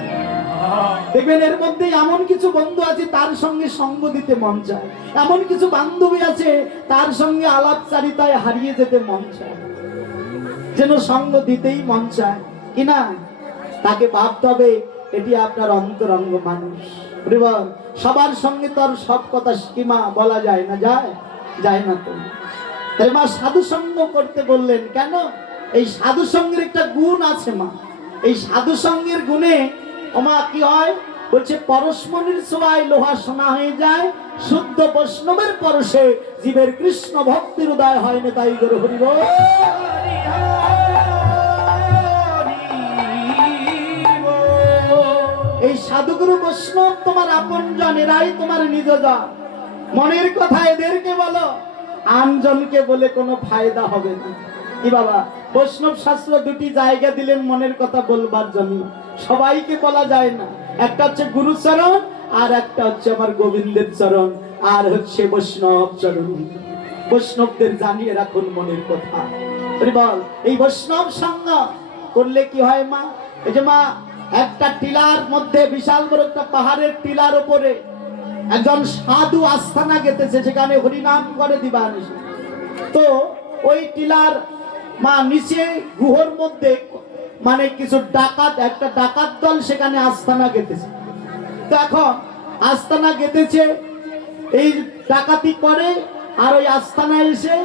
দেখবেন এর মধ্যে এমন কিছু বন্ধু আছে তার সঙ্গে সঙ্গ দিতে মন চায়, এমন কিছু বান্ধবী আছে তার সঙ্গে আলাপচারিতায় হারিয়ে যেতে মন চায়, যেন সঙ্গ দিতেই মন চায় কিনা। তাকে ভাবতে হবে এটি আপনার অন্তরঙ্গ মানুষ। সবার সঙ্গে তো আর সব কথা স্কিমা বলা যায় না, যায় যায় না তো। তাই মা সাধু সঙ্গ করতে বললেন কেন? এই সাধু সঙ্গের একটা গুণ আছে মা, এই সাধু সঙ্গের গুণে ওমা কি হয় বলছে, পরশমণির ছোঁয়ায় লোহা সোনা হয়ে যায়, শুদ্ধ বৈষ্ণবের পরশে জীবের কৃষ্ণ ভক্তির উদয় হয় না। তাই গুরু হরি বল। এই সাধুগুরু বৈষ্ণব তোমার আপনজন, এরাই তোমার নিজজন। মনের কথা এদেরকে বলো, আনজনকে বলে কোনো ফায়দা হবে না। কি বাবা, বৈষ্ণব শাস্ত্র দুটি জায়গা দিলেন মনের কথা বলবার জন্য, সবাইকে বলা যায় না। একটা হচ্ছে গুরুচরণ, আর একটা হচ্ছে আমার গোবিন্দের চরণ, আর হচ্ছে বৈষ্ণব চরণ। বৈষ্ণবদের জানিয়ে রাখুন মনের কথা। বল, এই বৈষ্ণব সঙ্গ করলে কি হয় মা? এই যে মা, একটা টিলার মধ্যে, বিশাল বড় একটা পাহাড়ের টিলার উপরে একজন সাধু আস্থানা গেতেছে, সেখানে হরিনাম করে দিবানিশি। তো ওই টিলার মা নিচে গুহর মধ্যে মানে কিছু ডাকাত, একটা ডাকাত দল সেখানে আস্থানা গেতেছে। তো এখন আস্থানা গেতেছে, এই ডাকাতি করে, আর ওই আস্থানায় এসে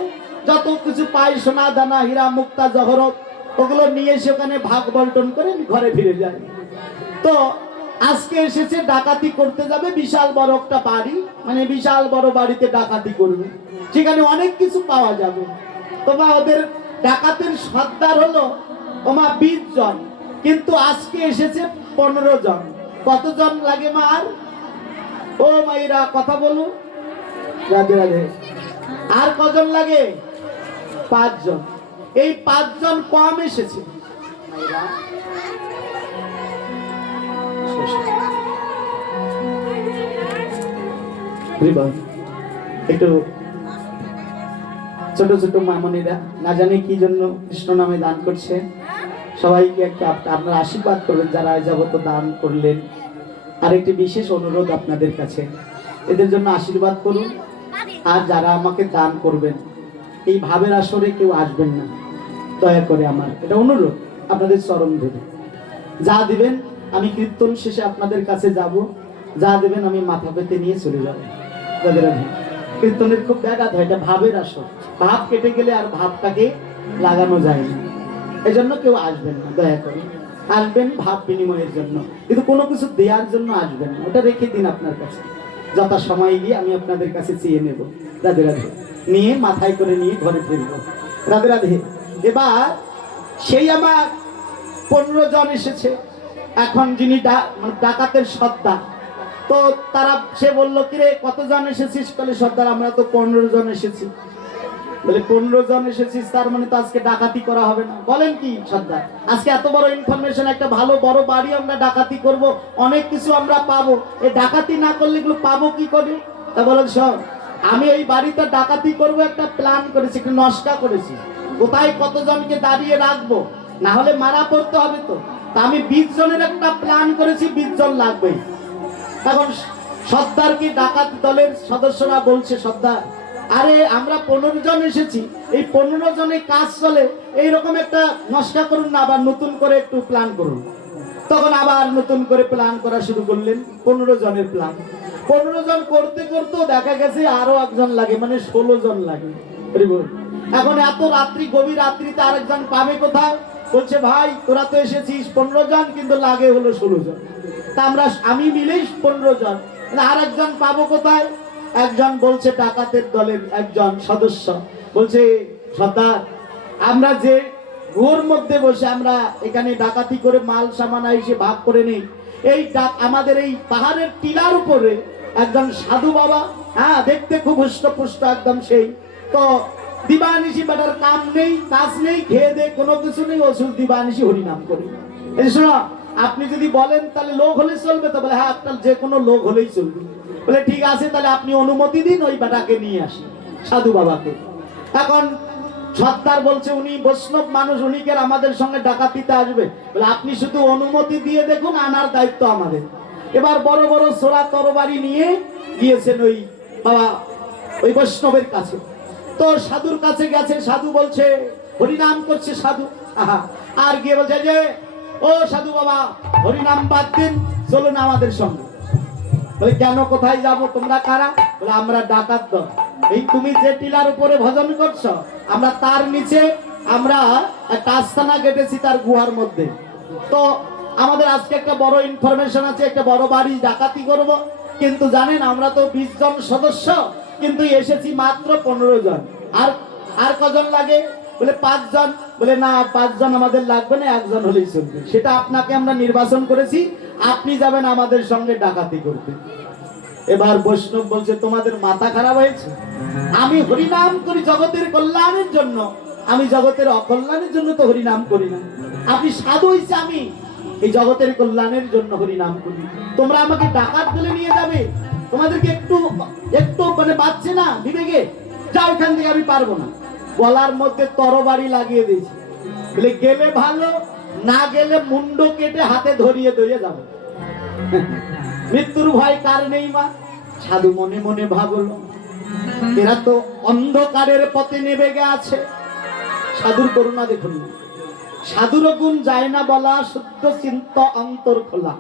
যত কিছু পায়, সোনা দানা হীরা মুক্তা জহরত, ওগুলো নিয়ে এসে ওখানে ভাগ বন্টন করে ঘরে ফিরে যায়। তো আজকে এসেছে ডাকাতি করতে যাবে, বিশাল বড় একটা বাড়ি, মানে বিশাল বড় বাড়িতে ডাকাতি করবে, সেখানে অনেক কিছু পাওয়া যাবে। তোমা ওদের ডাকাতের সর্দার হলো তোমা 20 জন, কিন্তু আজকে এসেছে 15 জন। কতজন লাগে মার? ও মাইরা কথা বলুন, রাধে রাধে। আর কজন লাগে? 5 জন। এই 5 জন কম এসেছে মাইরা। একটু ছোট ছোট মামনিরা না জানে কি জন্য কৃষ্ণ নামে দান করছে, সবাইকে একটা আপনারা আশীর্বাদ করবেন যারা যাবত দান করলেন। আর একটি বিশেষ অনুরোধ আপনাদের কাছে, এদের জন্য আশীর্বাদ করুন। আর যারা আমাকে দান করবেন, এই ভাবের আসরে কেউ আসবেন না দয়া করে, আমার এটা অনুরোধ আপনাদের চরণ ধরে। যা দিবেন আমি কীর্তন শেষে আপনাদের কাছে যাব, যা দেবেন আমি মাথা পেতে নিয়ে চলে যাব। কীর্তনের খুব ব্যাঘাত হয়, এটা ভাবের আসর, ভাব কেটে গেলে আর ভাবটাকে লাগানো যায় না। এই জন্য কেউ আসবেন না দয়া করে, আসবেন ভাব বিনিময়ের জন্য, কিন্তু কোনো কিছু দেওয়ার জন্য আসবেন না। ওটা রেখে দিন আপনার কাছে, যথা সময় গিয়ে আমি আপনাদের কাছে চেয়ে নেব। রাধে রাধে, নিয়ে মাথায় করে নিয়ে ঘরে ফিরবো। রাধে রাধে। এবার সেই আমার 15 জন এসেছে, এখন যিনি ডাকাতের সর্দার, তো তারা সে বললো কিরে কতজন এসেছিস? বলে সর্দার আমরা তো 15 জন এসেছি। বলে 15 জন এসেছিস, তার মানে তো আজকে ডাকাতি করা হবে না। বলেন কি সর্দার, আজকে এত বড় ইনফরমেশন, একটা ভালো বড় বাড়ি আমরা ডাকাতি করব, অনেক কিছু আমরা পাবো, এই ডাকাতি না করলে এগুলো পাবো কি করে? তা বলেন শোন, আমি এই বাড়িতে ডাকাতি করব একটা প্ল্যান করেছি, একটা নকশা করেছি, কোথায় কতজনকে দাঁড়িয়ে রাখবো, না হলে মারা পড়তে হবে তো। তা আমি 20 জনের একটা প্ল্যান করেছি, 20 জন লাগবে। এখন সর্দার কি ডাকাত দলের সদস্যরা বলছে, সর্দার আরে আমরা 15 জন এসেছি, এই 15 জনে কাজ চলে, এইরকম একটা নকশা করুন না, আবার নতুন করে একটু প্ল্যান করুন। তখন আবার নতুন করে প্ল্যান করা শুরু করলেন, 15 জনের প্ল্যান। 15 জন করতে করতেও দেখা গেছে আরো একজন লাগে, মানে 16 জন লাগে। এখন এত রাত্রি, গভীর রাত্রিতে আরেকজন পাবে কোথায়? বলছে ভাই তোরা তো এসেছিস 15 জন, কিন্তু লাগে হলো 16 জন, তা আমি মিলেই 15 জন, আরেকজন পাবো কোথায়? একজন বলছে ডাকাতের দলের একজন সদস্য বলছে, সর্দার আমরা যে গুহার মধ্যে বসে আমরা এখানে ডাকাতি করে মাল সামান এসে ভাগ করে নেই, আমাদের এই পাহাড়ের টিলার উপরে একজন সাধু বাবা, হ্যাঁ দেখতে খুব হুষ্টপুষ্ট একদম, সেই তো দিবানিশি বেটার কাম নেই, কাজ নেই, খেয়ে দে কোনো কিছু নেই, ওষুধ দিবানিশি হরিনাম করি। এই শোনো, আপনি যদি বলেন তাহলে লোক হলে চলবে তো? বলে হ্যাঁ, একটা যে কোনো লোক হলেই চলবে। বলে ঠিক আছে, তাহলে আপনি অনুমতি দিন, ওই বেটাকে নিয়ে আসি, সাধু বাবাকে। এখন সর্দার বলছে উনি বৈষ্ণব মানুষ, উনি কি আমাদের সঙ্গে ডাকাতিতে আসবে? বলে আপনি শুধু অনুমতি দিয়ে দেখুন, আনার দায়িত্ব আমাদের। এবার বড় বড় ছোড়া তরবারি নিয়ে গিয়েছেন ওই বাবা, ওই বৈষ্ণবের কাছে। তো সাধুর কাছে গেছে, সাধু বলছে হরিনাম করছে সাধু, আহা, আর গিয়ে বলছে যে ও সাধু বাবা হরিনাম বাদ দিন, চলুন আমাদের সঙ্গে। বলে কেন, কোথায় যাব, তোমরা কারা? বলে আমরা ডাকাত দল। এই তুমি যে টিলার উপরে ভজন করছো, আমরা তার নিচে আমরা একটা আস্তানা কেটেছি তার গুহার মধ্যে। তো আমাদের আজকে একটা বড় ইনফরমেশন আছে, একটা বড় বাড়ি ডাকাতি করব, কিন্তু জানেন আমরা তো 20 জন সদস্য, কিন্তু এসেছি মাত্র 15 জন। আর কজন লাগে? বলে 5 জন। বলে না, 5 জন আমাদের লাগবে না, একজন হলেই চলবে। সেটা আপনাকে আমরা নির্বাচন করেছি, আপনি যাবেন আমাদের সঙ্গে ডাকাতি করতে। এবার বৈষ্ণব বলছে তোমাদের মাথা খারাপ হয়েছে? আমি হরিনাম করি জগতের কল্যাণের জন্য, আমি জগতের অকল্যাণের জন্য তো হরিনাম করি না। আপনি সাধু হইছে, আমি এই জগতের কল্যাণের জন্য হরিনাম করি। তোমরা আমাকে ডাকাত দলে নিয়ে যাবে? তোমাদেরকে একটু একটু মানে বাঁচছে না বিবেকে? যাও এখান থেকে, আমি পারবো না। গলার মধ্যে তরবারি লাগিয়ে দিয়েছি। বলে গেলে ভালো, না গেলে মুন্ড কেটে হাতে ধরিয়ে ধরিয়ে যাবে। মৃত্যুর ভয় কার নেই মা? সাধু মনে মনে ভাবলো এরা তো অন্ধকারের পথে নেমে গেছে। সাধুর করুণা দেখুন, সাধুর গুণ যায় না বলা, শুদ্ধ চিন্ত অন্তর খোলা।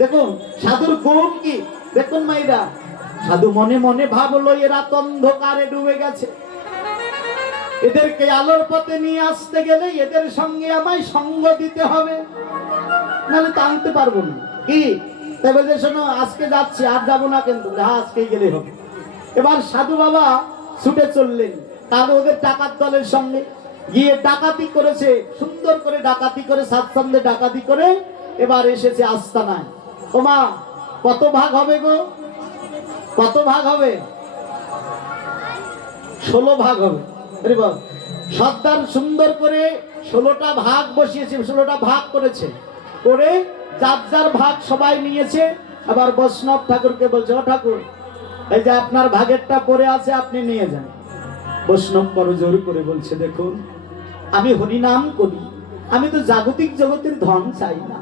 দেখুন সাধুর গুণ কি দেখুন মাইরা। সাধু মনে মনে ভাবলো এরা তো অন্ধকারে ডুবে গেছে, এদেরকে আলোর পথে নিয়ে আসতে গেলে এদের সঙ্গে আমায় সঙ্গ দিতে হবে, নাহলে তো আনতে পারবো না। কি তাই বলছে, শোনো আজকে যাচ্ছি, আর যাবো না, কিন্তু আজকেই গেলে হবে। এবার সাধু বাবা ছুটে চললেন তাহলে ওদের ডাকাত দলের সঙ্গে গিয়ে ডাকাতি করেছে, সুন্দর করে ডাকাতি করে, স্বাচ্ছন্দ্যে ডাকাতি করে এবার এসেছে আস্তানায়। ওমা কত ভাগ হবে গো? কত ভাগ হবে? 16 ভাগ হবে। সর্দার সুন্দর করে 16টা ভাগ বসিয়েছে, 16টা ভাগ করেছে, করে যার যার ভাগ সবাই নিয়েছে। আবার বৈষ্ণব ঠাকুরকে বলছে, ও ঠাকুর এই যে আপনার ভাগেরটা পড়ে আছে, আপনি নিয়ে যান। বৈষ্ণব বড় জোর করে বলছে, দেখুন আমি হরিনাম করি, আমি তো জাগতিক জগতের ধন চাই না,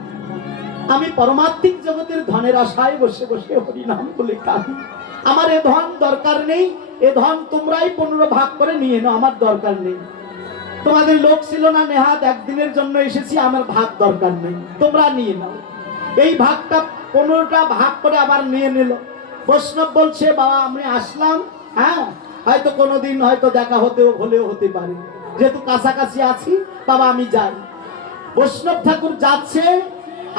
আমি পরমাত্মিক জগতের ধনের আশায় বসে বসে হরিনাম বলে কাঁদি। আমার এ ধন দরকার নেই, এ ধন তোমরাই 15 ভাগ করে নিয়ে নাও, আমার দরকার নেই। তোমাদের লোক ছিল না, নেহাত একদিনের জন্য এসেছি, আমার ভাগ দরকার নেই, তোমরা নিয়ে নাও। এই ভাগটা 15টা ভাগ করে আবার নিয়ে নিল। বৈষ্ণব বলছে, বাবা আমি আসলাম, হ্যাঁ হয়তো কোনোদিন হয়তো দেখা হলেও হতে পারে, যেহেতু কাছাকাছি আছি, বাবা আমি যাই। বৈষ্ণব ঠাকুর যাচ্ছে,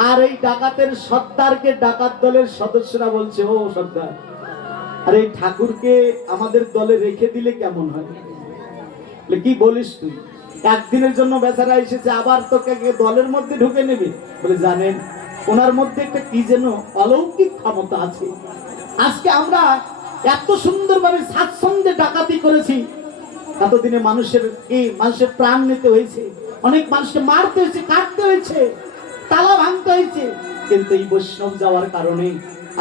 আর এই ডাকাতের সর্দারকে ডাকাত দলের সদস্যরা বলছে, ও সর্দার, আর এই ঠাকুরকে আমাদের দলে রেখে দিলে কেমন হয়? কি বলিস তুই? একদিনের জন্য বেচারা এসেছে, আবার তোকে দলের মধ্যে ঢুকে নেবে? বলে জানেন ওনার মধ্যে একটা কি যেন অলৌকিক ক্ষমতা আছে। আজকে আমরা এত সুন্দরভাবে স্বাচ্ছন্দ্যে ডাকাতি করেছি, এতদিনে মানুষের প্রাণ নিতে হয়েছে, অনেক মানুষকে মারতে হয়েছে, কাটতে হয়েছে, তালা ভাঙতে হয়েছে, কিন্তু এই বৈষ্ণব যাওয়ার কারণে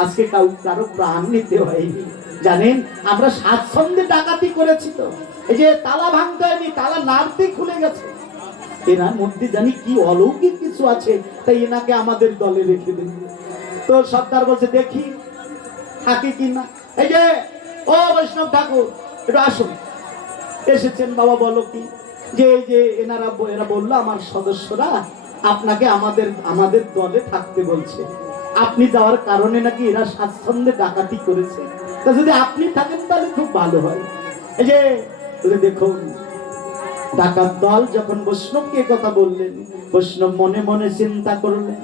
আজকে কারো প্রাণ নিতে হয়নি। জানেন আমরা স্বাচ্ছন্দ্যে ডাকাতি করেছি, তো এই যে তালা ভাঙতে হয়নি, তালা নাড়তেই খুলে গেছে। এনার মধ্যে জানি কি অলৌকিক কিছু আছে, তাই এনাকে আমাদের দলে রেখে দিন। তো সর্দার বলছে, দেখি থাকে কি না। এই যে ও বৈষ্ণব ঠাকুর একটু আসুন। এসেছেন বাবা, বলো কি? যে এই যে এরা বললো আমার সদস্যরা আপনাকে আমাদের দলে থাকতে বলছে, আপনি যাওয়ার কারণে নাকি এরা স্বাচ্ছন্দ্যে ডাকাতি করেছে, তা যদি আপনি থাকেন তাহলে খুব ভালো হয়। এই যে দেখুন ডাকাত দল যখন বৈষ্ণবকে কথা বললেন, বৈষ্ণব মনে মনে চিন্তা করলেন,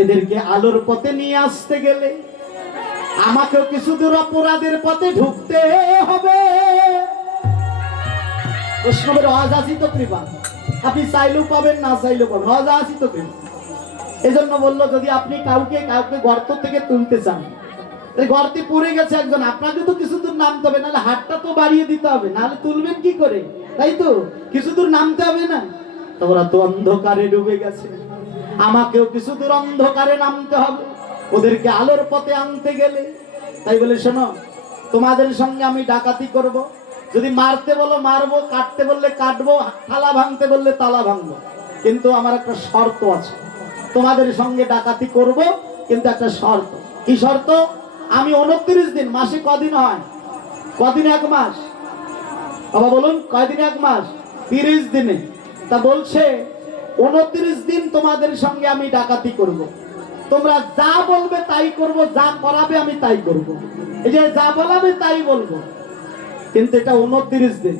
এদেরকে আলোর পথে নিয়ে আসতে গেলে আমাকেও কিছু দূর অপরাধের পথে ঢুকতে হবে। বৈষ্ণবের অযাচিত কৃপা, আপনি চাইলেও পাবেন, না চাইলেও পাবেন, অযাচিত কৃপা। এজন্য বললো, যদি আপনি কাউকে গর্ত থেকে তুলতে চান, গর্তে পড়ে গেছে একজন, আপনাকে তো কিছু দূর নামতে হবে, নাহলে হাতটা তো বাড়িয়ে দিতে হবে, নাহলে তুলবেন কি করে, তাই তো? কিছু দূর নামতে হবে না? তো ওরা তো অন্ধকারে ডুবে গেছে, আমাকেও কিছু দূর অন্ধকারে নামতে হবে, ওদেরকে আলোর পথে আনতে গেলে। তাই বলে, শোনো, তোমাদের সঙ্গে আমি ডাকাতি করব, যদি মারতে বলো মারবো, কাটতে বললে কাটবো, তালা ভাঙতে বললে তালা ভাঙবো, কিন্তু আমার একটা শর্ত আছে, তোমাদের সঙ্গে ডাকাতি করব, কিন্তু একটা শর্ত। কি শর্ত? আমি 29 দিন, মাসে কদিন হয়? কদিন এক মাস? বাবা বলুন, কয়দিন এক মাস? 30 দিনে। তা বলছে 29 দিন তোমাদের সঙ্গে আমি ডাকাতি করব, তোমরা যা বলবে তাই করব, যা করাবে আমি তাই করব, এই যে যা বলাবে তাই বলবো, কিন্তু এটা 29 দিন,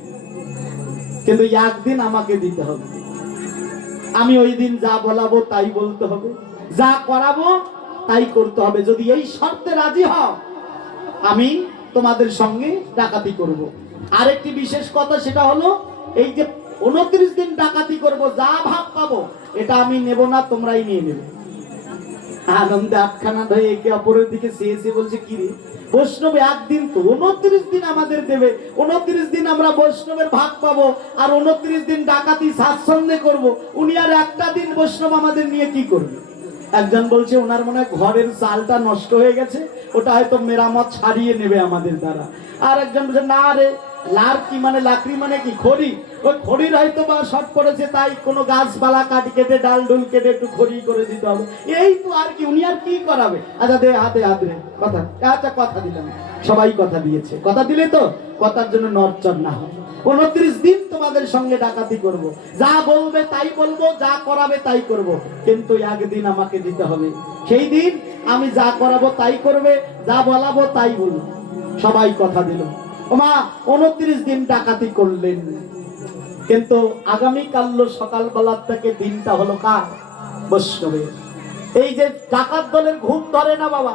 কিন্তু একদিন আমাকে দিতে হবে, আমি ওই দিন যা বলাবো তাই বলতে হবে, যা করাবো তাই করতে হবে। যদি এই শর্তে রাজি হও, আমি তোমাদের সঙ্গে ডাকাতি করব। আরেকটি বিশেষ কথা, সেটা হলো এই যে 29 দিন ডাকাতি করব, যা ভাগ পাবো এটা আমি নেব না, তোমরাই নিয়ে নেবে। আনন্দে আটখানা ধরে একে অপরের দিকে চেয়ে বলছে, কি রে বৈষ্ণব, একদিন তো 29 দিন আমাদের দেবে, 29 দিন আমরা বৈষ্ণবের ভাগ পাবো, আর 29 দিন ডাকাতি স্বাচ্ছন্দ্যে করব, উনি আর একটা দিন বৈষ্ণব আমাদের নিয়ে কি করবে? একজন বলছে, ওনার মনে হয় ঘরের চালটা নষ্ট হয়ে গেছে, ওটা হয়তো মেরামত ছাড়িয়ে নেবে আমাদের দ্বারা। আর একজন বলছে, না রে, লাকড়ি মানে লাকড়ি মানে কি, খড়ি, ওই খড়ির হয়তো বা শর্ট পড়েছে, তাই কোনো গাছপালা কাটি কেটে ডাল ডুল কেটে একটু খড়ি করে দিতে হবে, এই তো, আর কি, উনি আর কি করাবে? আচ্ছা দে, হাতে হাত রে, কথা, আচ্ছা কথা দিলাম, সবাই কথা দিয়েছে, কথা দিলে তো কথার জন্য নড়চড় না হয়। 29 দিন তোমাদের সঙ্গে ডাকাতি করব, যা বলবে তাই বলবো, যা করাবে তাই করব, কিন্তু একদিন আমাকে দিতে হবে, সেই দিন আমি যা করাবো তাই করবে, যা বলাবো তাই বলবো। সবাই কথা দিল। ওমা 29 দিন ডাকাতি করলেন, কিন্তু আগামীকাল সকালবেলা থেকে দিনটা হলো কার? বৈষ্ণবের। এই যে ডাকাত দলের ঘুম ধরে না বাবা,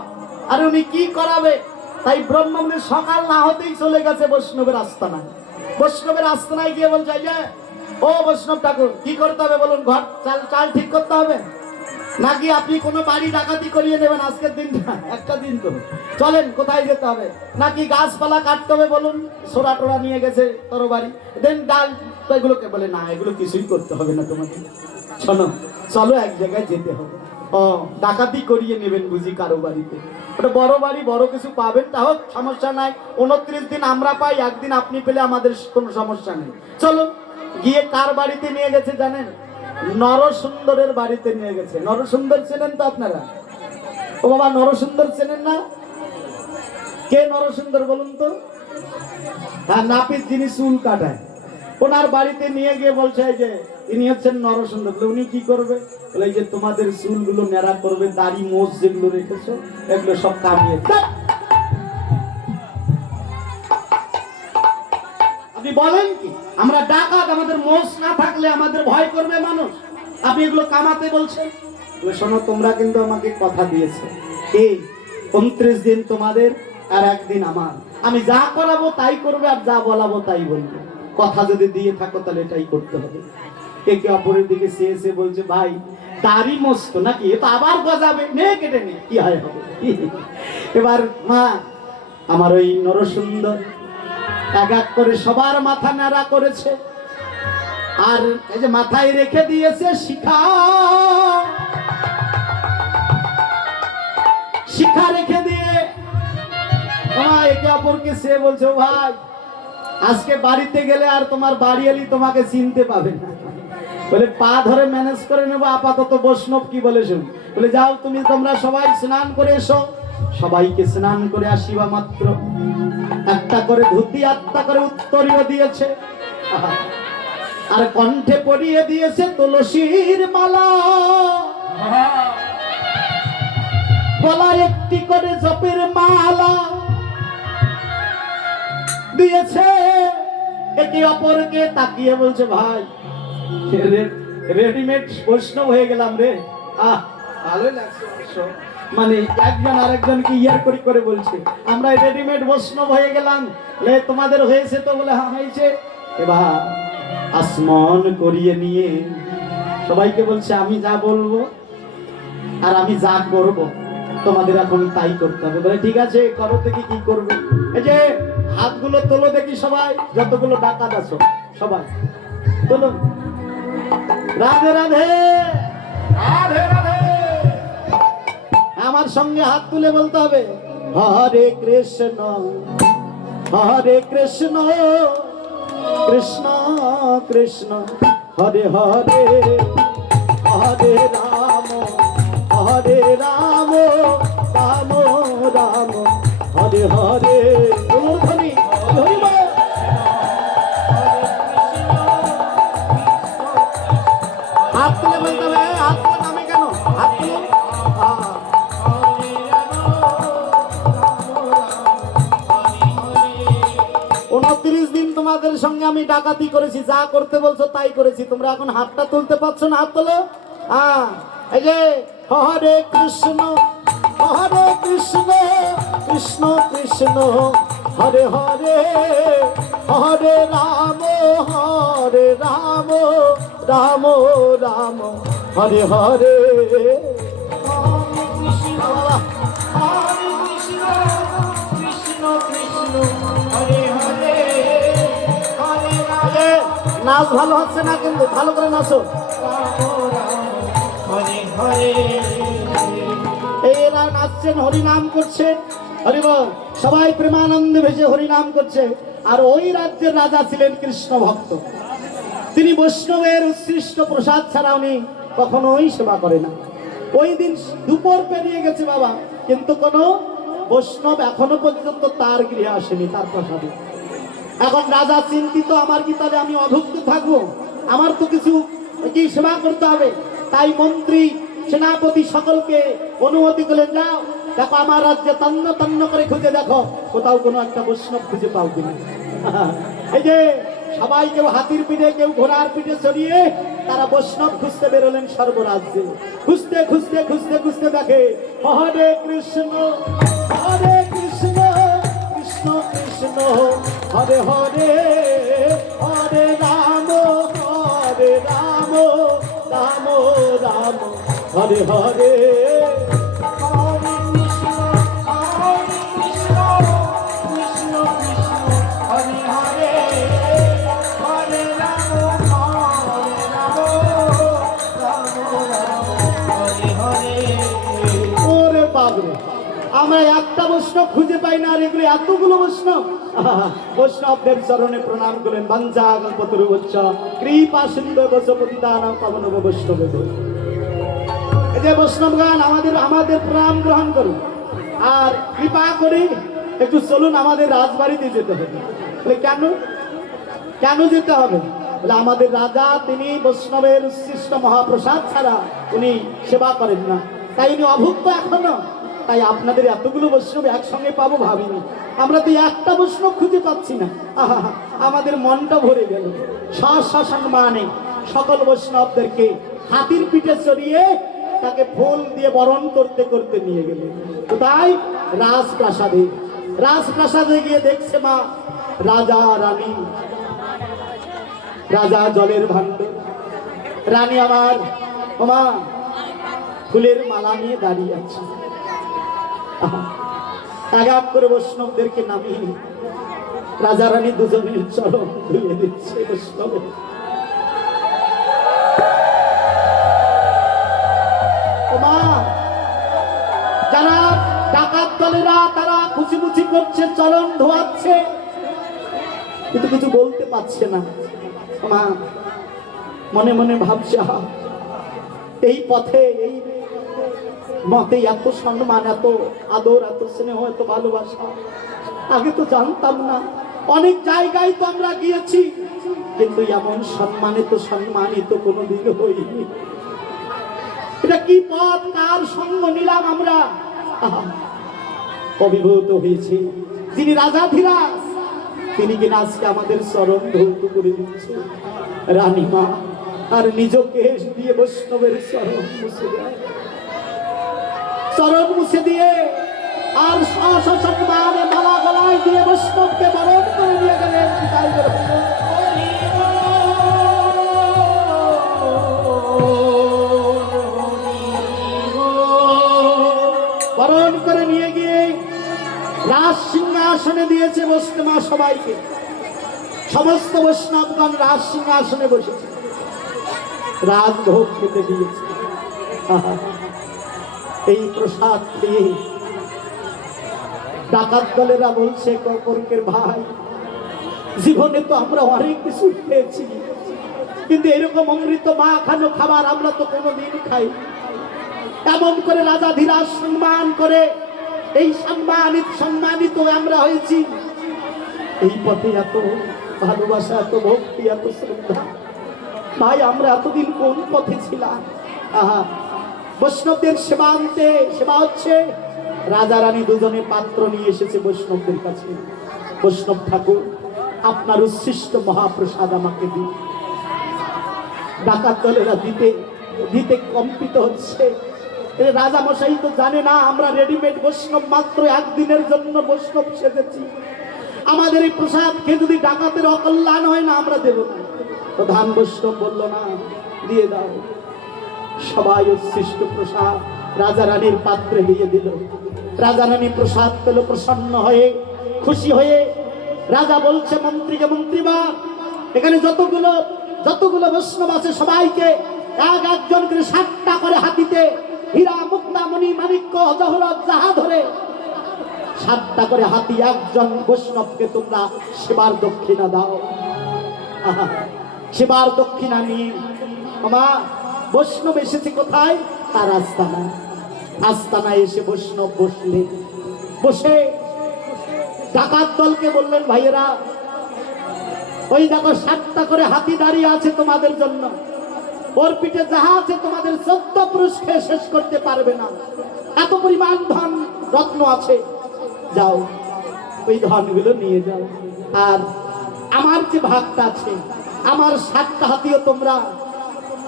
আর উনি কি করাবে? তাই ব্রহ্মমূলে সকাল না হতেই চলে গেছে বৈষ্ণবের আস্তানায়। বৈষ্ণবের আস্তানায় গিয়ে বলছে, যে ও বৈষ্ণব ঠাকুর, কি করতে হবে বলুন? ঘর চাল ঠিক করতে হবে, নাকি আপনি কোনো বাড়ি ডাকাতি করিয়ে নেবেন আজকের দিনটা? একটা দিন তো, চলেন কোথায় যেতে হবে, নাকি গাছপালা কাটতে হবে বলুন? সোরা টোরা নিয়ে গেছে তরবারি, দেন ডাল, তো এগুলোকে বলে, না এগুলো কিছুই করতে হবে না তোমাকে, শোনো চলো এক জায়গায় যেতে হবে। ও, ডাকাতি করিয়ে নেবেন বুঝি কারো বাড়িতে? ওটা বড় বাড়ি, বড় কিছু পাবেন, তা হোক, সমস্যা নাই, 29 দিন আমরা পাই, একদিন আপনি পেলে আমাদের কোনো সমস্যা নেই, চলো। গিয়ে কার বাড়িতে নিয়ে গেছে জানেন? নরসুন্দরের বাড়িতে নিয়ে গেছে। নরসুন্দর চেনেন তো আপনারা? ও বাবা, নরসুন্দর চেনেন না? কে নরসুন্দর বলুন তো? হ্যাঁ, নাপিত, যিনি চুল কাটায়, ওনার বাড়িতে নিয়ে গিয়ে বলছে, যে ইনি হচ্ছেন নরসুন্দর। উনি কি করবে? বলে, যে তোমাদের চুলগুলো ন্যাড়া করবে, দাড়ি মোষ যেগুলো রেখেছো এগুলো সব কামিয়ে। আপনি বলেন কি, আমরা ডাকাত, আমাদের মোষ না থাকলে আমাদের ভয় করবে মানুষ, আপনি এগুলো কামাতে বলছেন? শোনো, তোমরা কিন্তু আমাকে কথা দিয়েছে, এই 29 দিন তোমাদের আর একদিন আমার, আমি যা করাবো তাই করবে, আর যা বলাবো তাই বলবে। কথা যদি দিয়ে থাকো তাহলে এটাই করতে হবে। একে অপরের দিকে চেয়ে বলছে, ভাই দাড়ি মস্ত নাকি, এ তো আবার গজাবে, নে কেটে নে, কি হয় হবে। এবার মা, আমার ওই নরসুন্দর এক এক করে সবার মাথা নাড়া করেছে, আর এই যে মাথায় রেখে দিয়েছে শিখা, শিখা রেখে দিয়ে একে অপরকে সে বলছে, ভাই আজকে বাড়িতে গেলে আর তোমার বাড়ি এলি তোমাকে চিনতে পাবে না, বলে পা ধরে ম্যানেজ করে নেবো, আপাতত বৈষ্ণব কি বলে শুন। বলে, যাও তুমি, তোমরা সবাই স্নান করে এসো। সবাইকে স্নান করে আসিবা মাত্র একটা করে ধুতি, আত্মা করে উত্তরীয় দিয়েছে, আর কণ্ঠে পরিয়ে দিয়েছে তুলসীর মালা, গলায় একটি করে জপের মালা দিয়েছে। একে অপরকে তাকিয়ে বলছে, ভাই রেডিমেড বৈষ্ণব হয়ে গেলাম রে। আহ, ভালোই লাগছে অবশ্য। মানে একজন আরেকজনকে ইয়ার করি করে বলছে, আমরা রেডিমেড বৈষ্ণব হয়ে গেলাম। তোমাদের হয়েছে তো? বলে হ্যাঁ হয়েছে। এবার আসমান করিয়ে নিয়ে সবাইকে বলছে, আমি যা বলবো আর আমি যা করব তোমাদের এখন তাই করতে হবে। বলে ঠিক আছে, করো দেখি কি করবে। এই যে হাতগুলো তোলো দেখি সবাই, যতগুলো ডাকাত আছো সবাই তোলো। রাধে রাধে, রাধে রাধে। আমার সঙ্গে হাত তুলে বলতে হবে, হরে কৃষ্ণ হরে কৃষ্ণ কৃষ্ণ কৃষ্ণ হরে হরে, হরে রাম হরে রাম রাম রাম হরে হরে। ধ্বনি হরি বল। হাত তুলে বলতে হবে, হাত তুলে নামে কেন? হাত তুলে 29 দিন তোমাদের সঙ্গে আমি ডাকাতি করেছি, যা করতে বলছো তাই করেছি। তোমরা এখন হাতটা তুলতে পারছো না? হাত তোলো। এই যে হরে কৃষ্ণ কৃষ্ণ কৃষ্ণ হরে হরে, হরে রাম রাম রাম হরে হরে। নাচ ভালো হচ্ছে না, কিন্তু ভালো করে নাচো। এরা নাচছেন, হরিনাম করছেন, হরি বল। সবাই প্রেমানন্দে ভেসে হরিনাম করছে। আর ওই রাজ্যের রাজা ছিলেন কৃষ্ণ ভক্ত। তিনি বৈষ্ণবের উৎকৃষ্ট প্রসাদ ছাড়া উনি কখনোই সেবা করে না। ওই দিন দুপুর পেরিয়ে গেছে বাবা, কিন্তু কোনো বৈষ্ণব এখনো পর্যন্ত তার গৃহে আসেনি, তার প্রসাদে। এখন রাজা চিন্তিত, আমার কি তাহলে আমি অভুক্ত থাকবো? আমার তো কিছু কি সেবা করতে হবে। তাই মন্ত্রী সেনাপতি সকলকে অনুমতি করলেন, যাও দেখো আমার রাজ্যে তন্ন তন্ন করে খুঁজে দেখো কোথাও কোনো একটা বৈষ্ণব খুঁজে পাও কিনা। এই যে সবাই, কেউ হাতির পিঠে, কেউ ঘোড়ার পিঠে চড়িয়ে তারা বৈষ্ণব খুঁজতে বেরোলেন সর্বরাজ্যে। খুঁজতে খুঁজতে খুঁজতে খুঁজতে দেখে হরে কৃষ্ণ কৃষ্ণ কৃষ্ণ হরে হরে, হরে রাম রাম রাম হরে হরে। আমরা একটা বৈষ্ণব খুঁজে পাই না, আর এগুলো এতগুলো বৈষ্ণব। বৈষ্ণবদের চরণে প্রণাম করেন। বাঞ্ছা কল্পতরুভ্যশ্চ কৃপা সিন্ধু পতিতানাং পাবনং বৈষ্ণবেভ্যো। এই যে বৈষ্ণবগণ, আমাদের প্রণাম গ্রহণ করুন, আর কৃপা করে একটু চলুন, আমাদের রাজবাড়িতে যেতে হবে। বলে কেন যেতে হবে? বলে আমাদের রাজা, তিনি বৈষ্ণবের উৎকৃষ্ট মহাপ্রসাদ ছাড়া উনি সেবা করেন না, তাই উনি অভুক্ত এখনো। তাই আপনাদের এতগুলো বৈষ্ণব একসঙ্গে পাবো ভাবিনি। আমরা তো একটা বৈষ্ণব খুঁজে পাচ্ছি না। আমাদের মনটা ভরে গেল। সসম্মানে সকল বৈষ্ণবদেরকে হাতির পিঠে চড়িয়ে তাকে ফুল দিয়ে বরণ করতে করতে নিয়ে গেলেন। তো তাই রাজপ্রাসাদে গিয়ে দেখছে মা, রাজা রানী, রাজা জলের ভাণ্ড, রানী আমার মা ফুলের মালা নিয়ে দাঁড়িয়ে আছে। এক এক করে বৈষ্ণবদেরকে নামিয়ে রাজা রানী দুজনের চরণ ধুয়ে দিচ্ছে বৈষ্ণব। যারা ডাকাত দলেরা তারা খুচিমুচি করছে, চরণ ধোয়াচ্ছে, কিন্তু কিছু বলতে পারছে না। মা মনে মনে ভাবছে, এই পথে, এই মতে এত সম্মান, এত আদর, এত স্নেহ, এত ভালোবাসা আগে তো জানতাম না। অনেক জায়গায় তো আমরা গিয়েছি, কিন্তু এমন সম্মানিত কোনোদিন হইনি। এটা কি পথ, কার সঙ্গ নিলাম আমরা? অভিভূত হয়েছি যিনি রাজাধিরাজ, তিনি কিনা আজকে আমাদের চরণ ধৌত করে দিচ্ছে রানীমা, আর নিজ কেশ দিয়ে বৈষ্ণবের চরণ মুছে দেয়, চরণ মুছে দিয়ে আর সম্মানে মালা গলায় দিয়ে বৈষ্ণবকে বরণ করে নিয়ে গেলেন। বিদায় করে বরণ করে নিয়ে গিয়ে রাজ সিংহাসনে দিয়েছে বসতে মা সবাইকে। সমস্ত বৈষ্ণবগণ রাজ সিংহাসনে বসেছে, রাজভোগ খেতে দিয়েছে। এই প্রসাদ খেয়ে ডাকাত দলেরা বলছে, কপরকের ভাই, জীবনে তো আমরা অনেক কিছু খেয়েছি, কিন্তু এরকম অমৃত মা খানো খাবার আমরা তো কোনোদিন খাই। এমন করে রাজা ধীরাজ সম্মান করে এই সম্মানিত আমরা হয়েছি। এই পথে এত ভালোবাসা, এত ভক্তি, এত শ্রদ্ধা, ভাই আমরা এতদিন কোন পথে ছিলাম? বৈষ্ণবদের সেবান্তে সেবা হচ্ছে। রাজা রানী দুজনে পাত্র নিয়ে এসেছে বৈষ্ণবদের কাছে। বৈষ্ণব ঠাকুর, আপনার উচ্ছিষ্ট মহাপ্রসাদ আমাকে দিন। ডাকাত দলেরা দিতে দিতে কম্পিত হচ্ছে। রাজা মশাই তো জানে না আমরা রেডিমেড বৈষ্ণব, মাত্র একদিনের জন্য বৈষ্ণব সেজেছি। আমাদের এই প্রসাদ খেয়ে যদি ডাকাতের অকল্যাণ হয় না, আমরা দেব না। প্রধান বৈষ্ণব বলল, না, দিয়ে দাও। সবাই উচ্ছিষ্ট প্রসাদ রাজা রানীর পাত্রে দিয়ে দিল। রাজা রানী প্রসাদ পেল প্রসন্ন হয়ে, খুশি হয়ে। রাজা বলছে মন্ত্রীকে, মন্ত্রীবা, এখানে যতগুলো বৈষ্ণব আছে সবাইকে একজন করে 7টা করে হাতিতে হীরা, মুক্তা, মণি, মাণিক্য, জহরত যাহা ধরে 7টা করে হাতি একজন বৈষ্ণবকে তোমরা সেবার দক্ষিণা দাও। সেবার দক্ষিণা নিয়ে মা বৈষ্ণব এসেছে কোথায়? তার আস্তানায়। আস্তানায় এসে বৈষ্ণব বসলে, বসে ডাকাত দলকে বললেন, ভাইয়েরা, ওই দেখো 7টা করে হাতি দাঁড়িয়ে আছে তোমাদের জন্য। ওর পিঠে যাহা আছে তোমাদের 14 পুরুষ খেয়ে শেষ করতে পারবে না, এত পরিমাণ ধন রত্ন আছে। যাও, ওই ধনগুলো নিয়ে যাও। আর আমার যে ভাগটা আছে, আমার 7টা হাতিও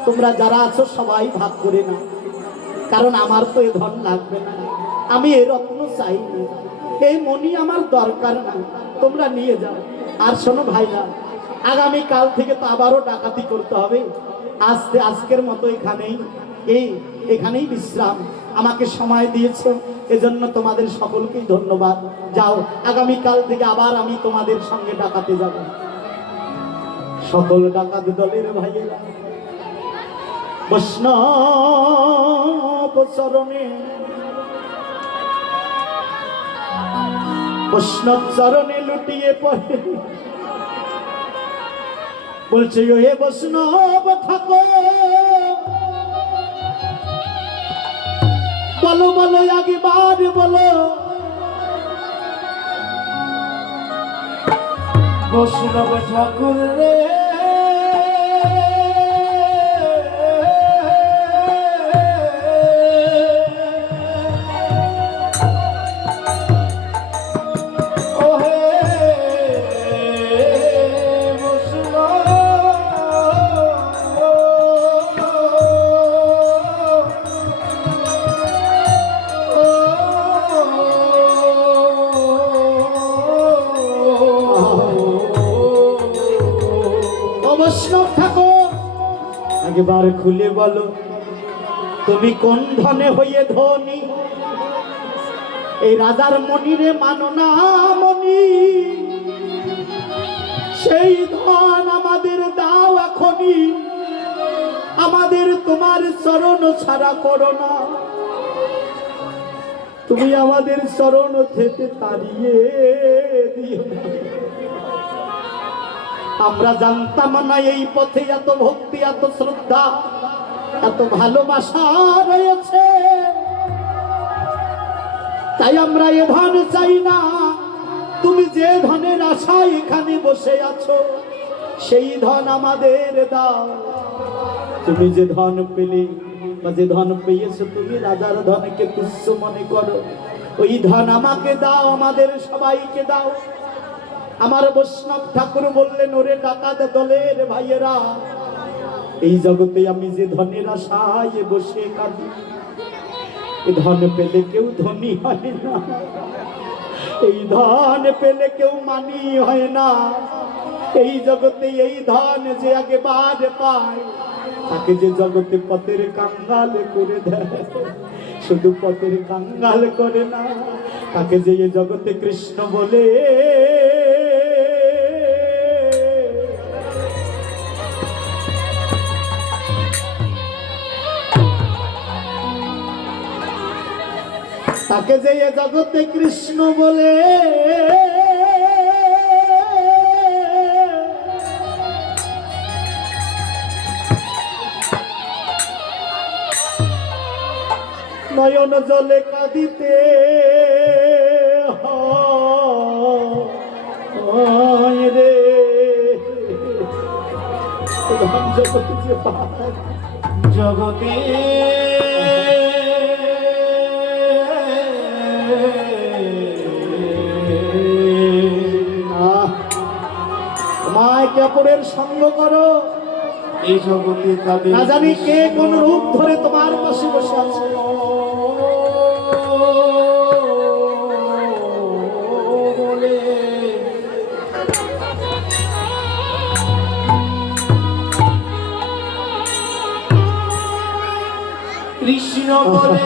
তোমরা যারা আছো সবাই ভাগ করে না, কারণ আমার তো এ ধন লাগবে না, আমি এ রত্ন চাই না, এই মণি আমার দরকার না, তোমরা নিয়ে যাও। আর শোনো ভাইরা, আগামী কাল থেকে তো আবারও ডাকাতি করতে হবে। আজকের মতো এখানেই বিশ্রাম। আমাকে সময় দিয়েছো, এজন্য তোমাদের সকলকেই ধন্যবাদ। যাও, আগামী কাল থেকে আবার আমি তোমাদের সঙ্গে ডাকাতে যাব। সকল ডাকাত দলের ভাইয়েরা বৈষ্ণব চরণে লুটিয়ে পড়ে, বলছে, হে বৈষ্ণব ঠাকুর, বলো বলো, আগেবার বলো। বৈষ্ণব ঠাকুর রে, বৈষ্ণব ঠাকুর, একবার খুলে বলো, তুমি কোন ধনে হয়ে ধনী? এই রাজার মনিরে মানো না মনি, সেই ধন আমাদের দাও এখনই, আমাদের তোমার চরণ ছাড়া করো না। তুমি আমাদের চরণ থেকে তাড়িয়ে দিও না। আমরা জানতাম না এই পথে এত ভক্তি, এত শ্রদ্ধা, এত ভালোবাসা রয়েছে, তাই আমরা এ ধন চাই না। তুমি যে ধনের আশায় এখানে বসে আছো, সেই ধন আমাদের দাও। তুমি যে ধন পেলে বা যে ধন পেয়েছো, তুমি রাজার ধনকে তুচ্ছ মনে করো, ওই ধন আমাকে দাও, আমাদের সবাইকে দাও। আমার বৈষ্ণব ঠাকুর বললেন, ওরে ডাকাত দলের ভাইয়েরা, এই জগতে আমি যে ধনের আশায় বসে কাঁদি, এই ধন পেলে কেউ ধনী হয় না, এই ধন পেলে কেউ মানি হয় না। এই জগতে এই ধন যে আগে বার পায়, তাকে যে জগতে পথের কাঙ্গাল করে দেয়, শুধু পথের কাঙ্গাল করে না, তাকে যে এই জগতে কৃষ্ণ বলে। তাকে যে এ জগতে কৃষ্ণ বলে, নয়ন জলে কাঁদিতে হয় রে। জগতে যে পায়, জগতে মায় কাপড়ের সঙ্গ করো, এই জগতে তাদের না জানি কে কোন রূপ ধরে তোমার পাশে বসে আছে। বলে কৃষ্ণ বলে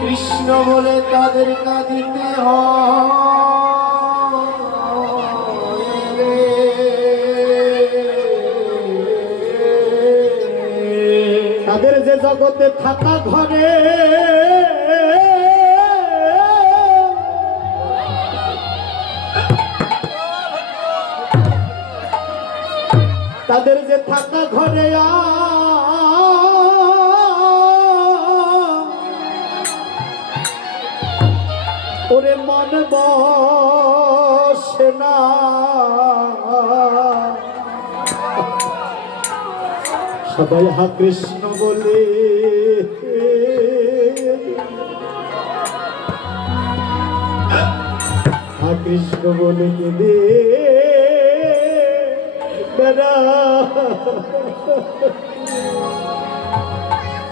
কৃষ্ণ বলে তাদের কাঁদিতে হয় রে। তাদের যে জগতে থাকা ঘরে তাদের যে থাকা ঘরে ওরে মন বসে না, সবাই হা কৃষ্ণ বলে। হা কৃষ্ণ বলে কেঁদে বেড়া।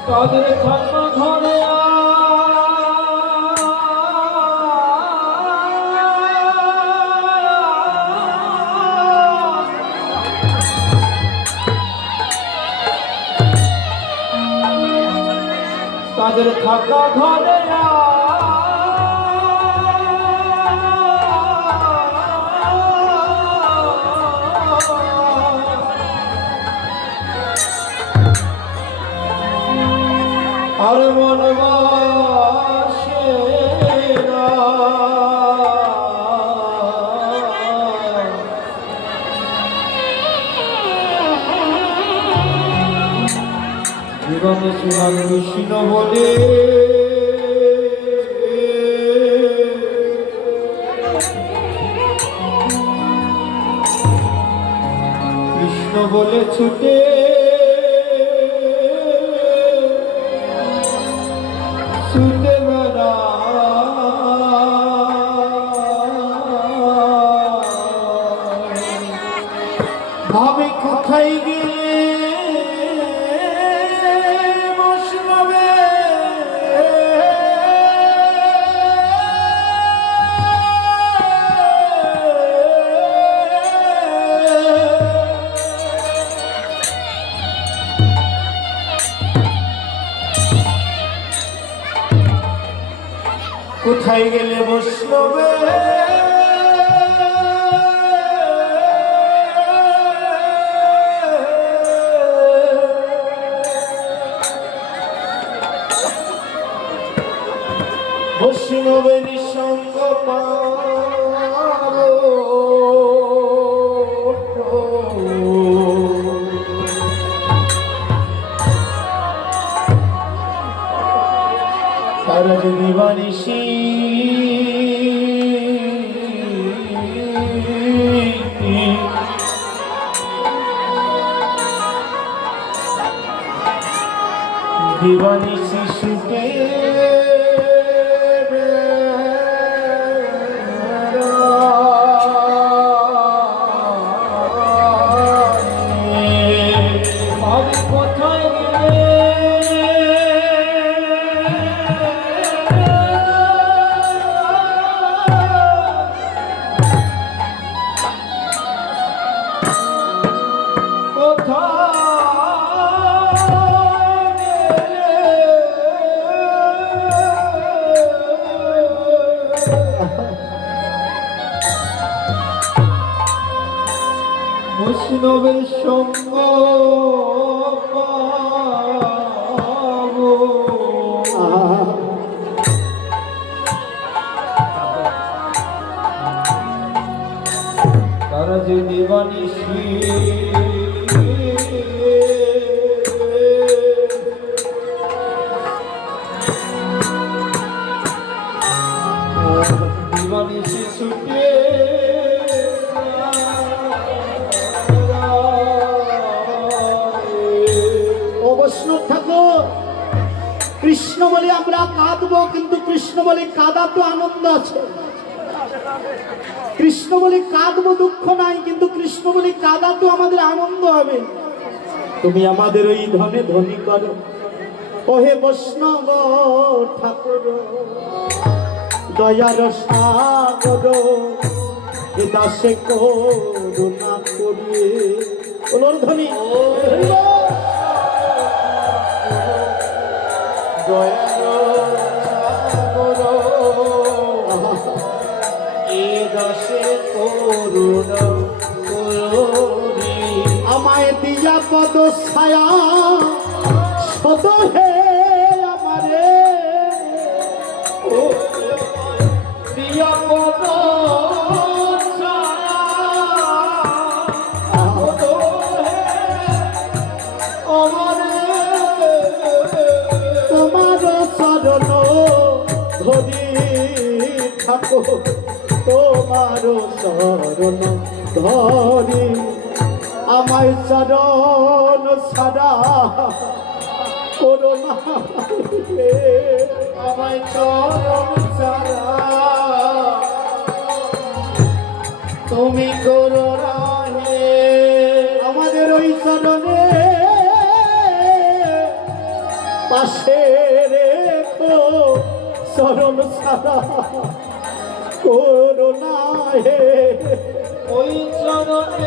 তাদের থাকা ঘরে তাদের থাকা ঘরে আর মন বসে না। জীবনে শ্রীমান কৃষ্ণ বলে কৃষ্ণ বলে ছুটে ছুটে বেড়া। ভাবে কোথায় গেলে বসবে, কোথায় গেলে বসবে। বৈষ্ণবে নিঃসঙ্গ তারা যদি বানিসি দিবানি শিশুকে আমি কোথায় বৈষ্ণবের সঙ্গ পাবো। তারা যে দিবানিশি দিবানিশি ছুটে বৈষ্ণব ঠাকুর, কৃষ্ণ বলে আমরা কাঁদবো, কিন্তু কৃষ্ণ বলে কাঁদা তো আনন্দ আছে। কৃষ্ণ বলে কাঁদবো, দুঃখ নাই, কিন্তু কৃষ্ণ বলে কাঁদা তো আমাদের আনন্দ হবে। তুমি আমাদের ওই ধনে ধনী করো ওহে বৈষ্ণব ঠাকুর, দয়ার সাগর এ দাসে করুণা করিয়ে ওর ধনী আমায় দিয়া পদ ছায়া সদ হে আমারে দিয়া পদ তোমার চরণ ধরি থাকো, তোমার চরণ ধরি আমায় চরণ ছাড়া করোনা, আমায় চরণ ছাড়া তুমি করো রাহে। আমাদের ওই চরণে পাশে রেখো, চরণ ছাড়া করোনা হে ওই চরণে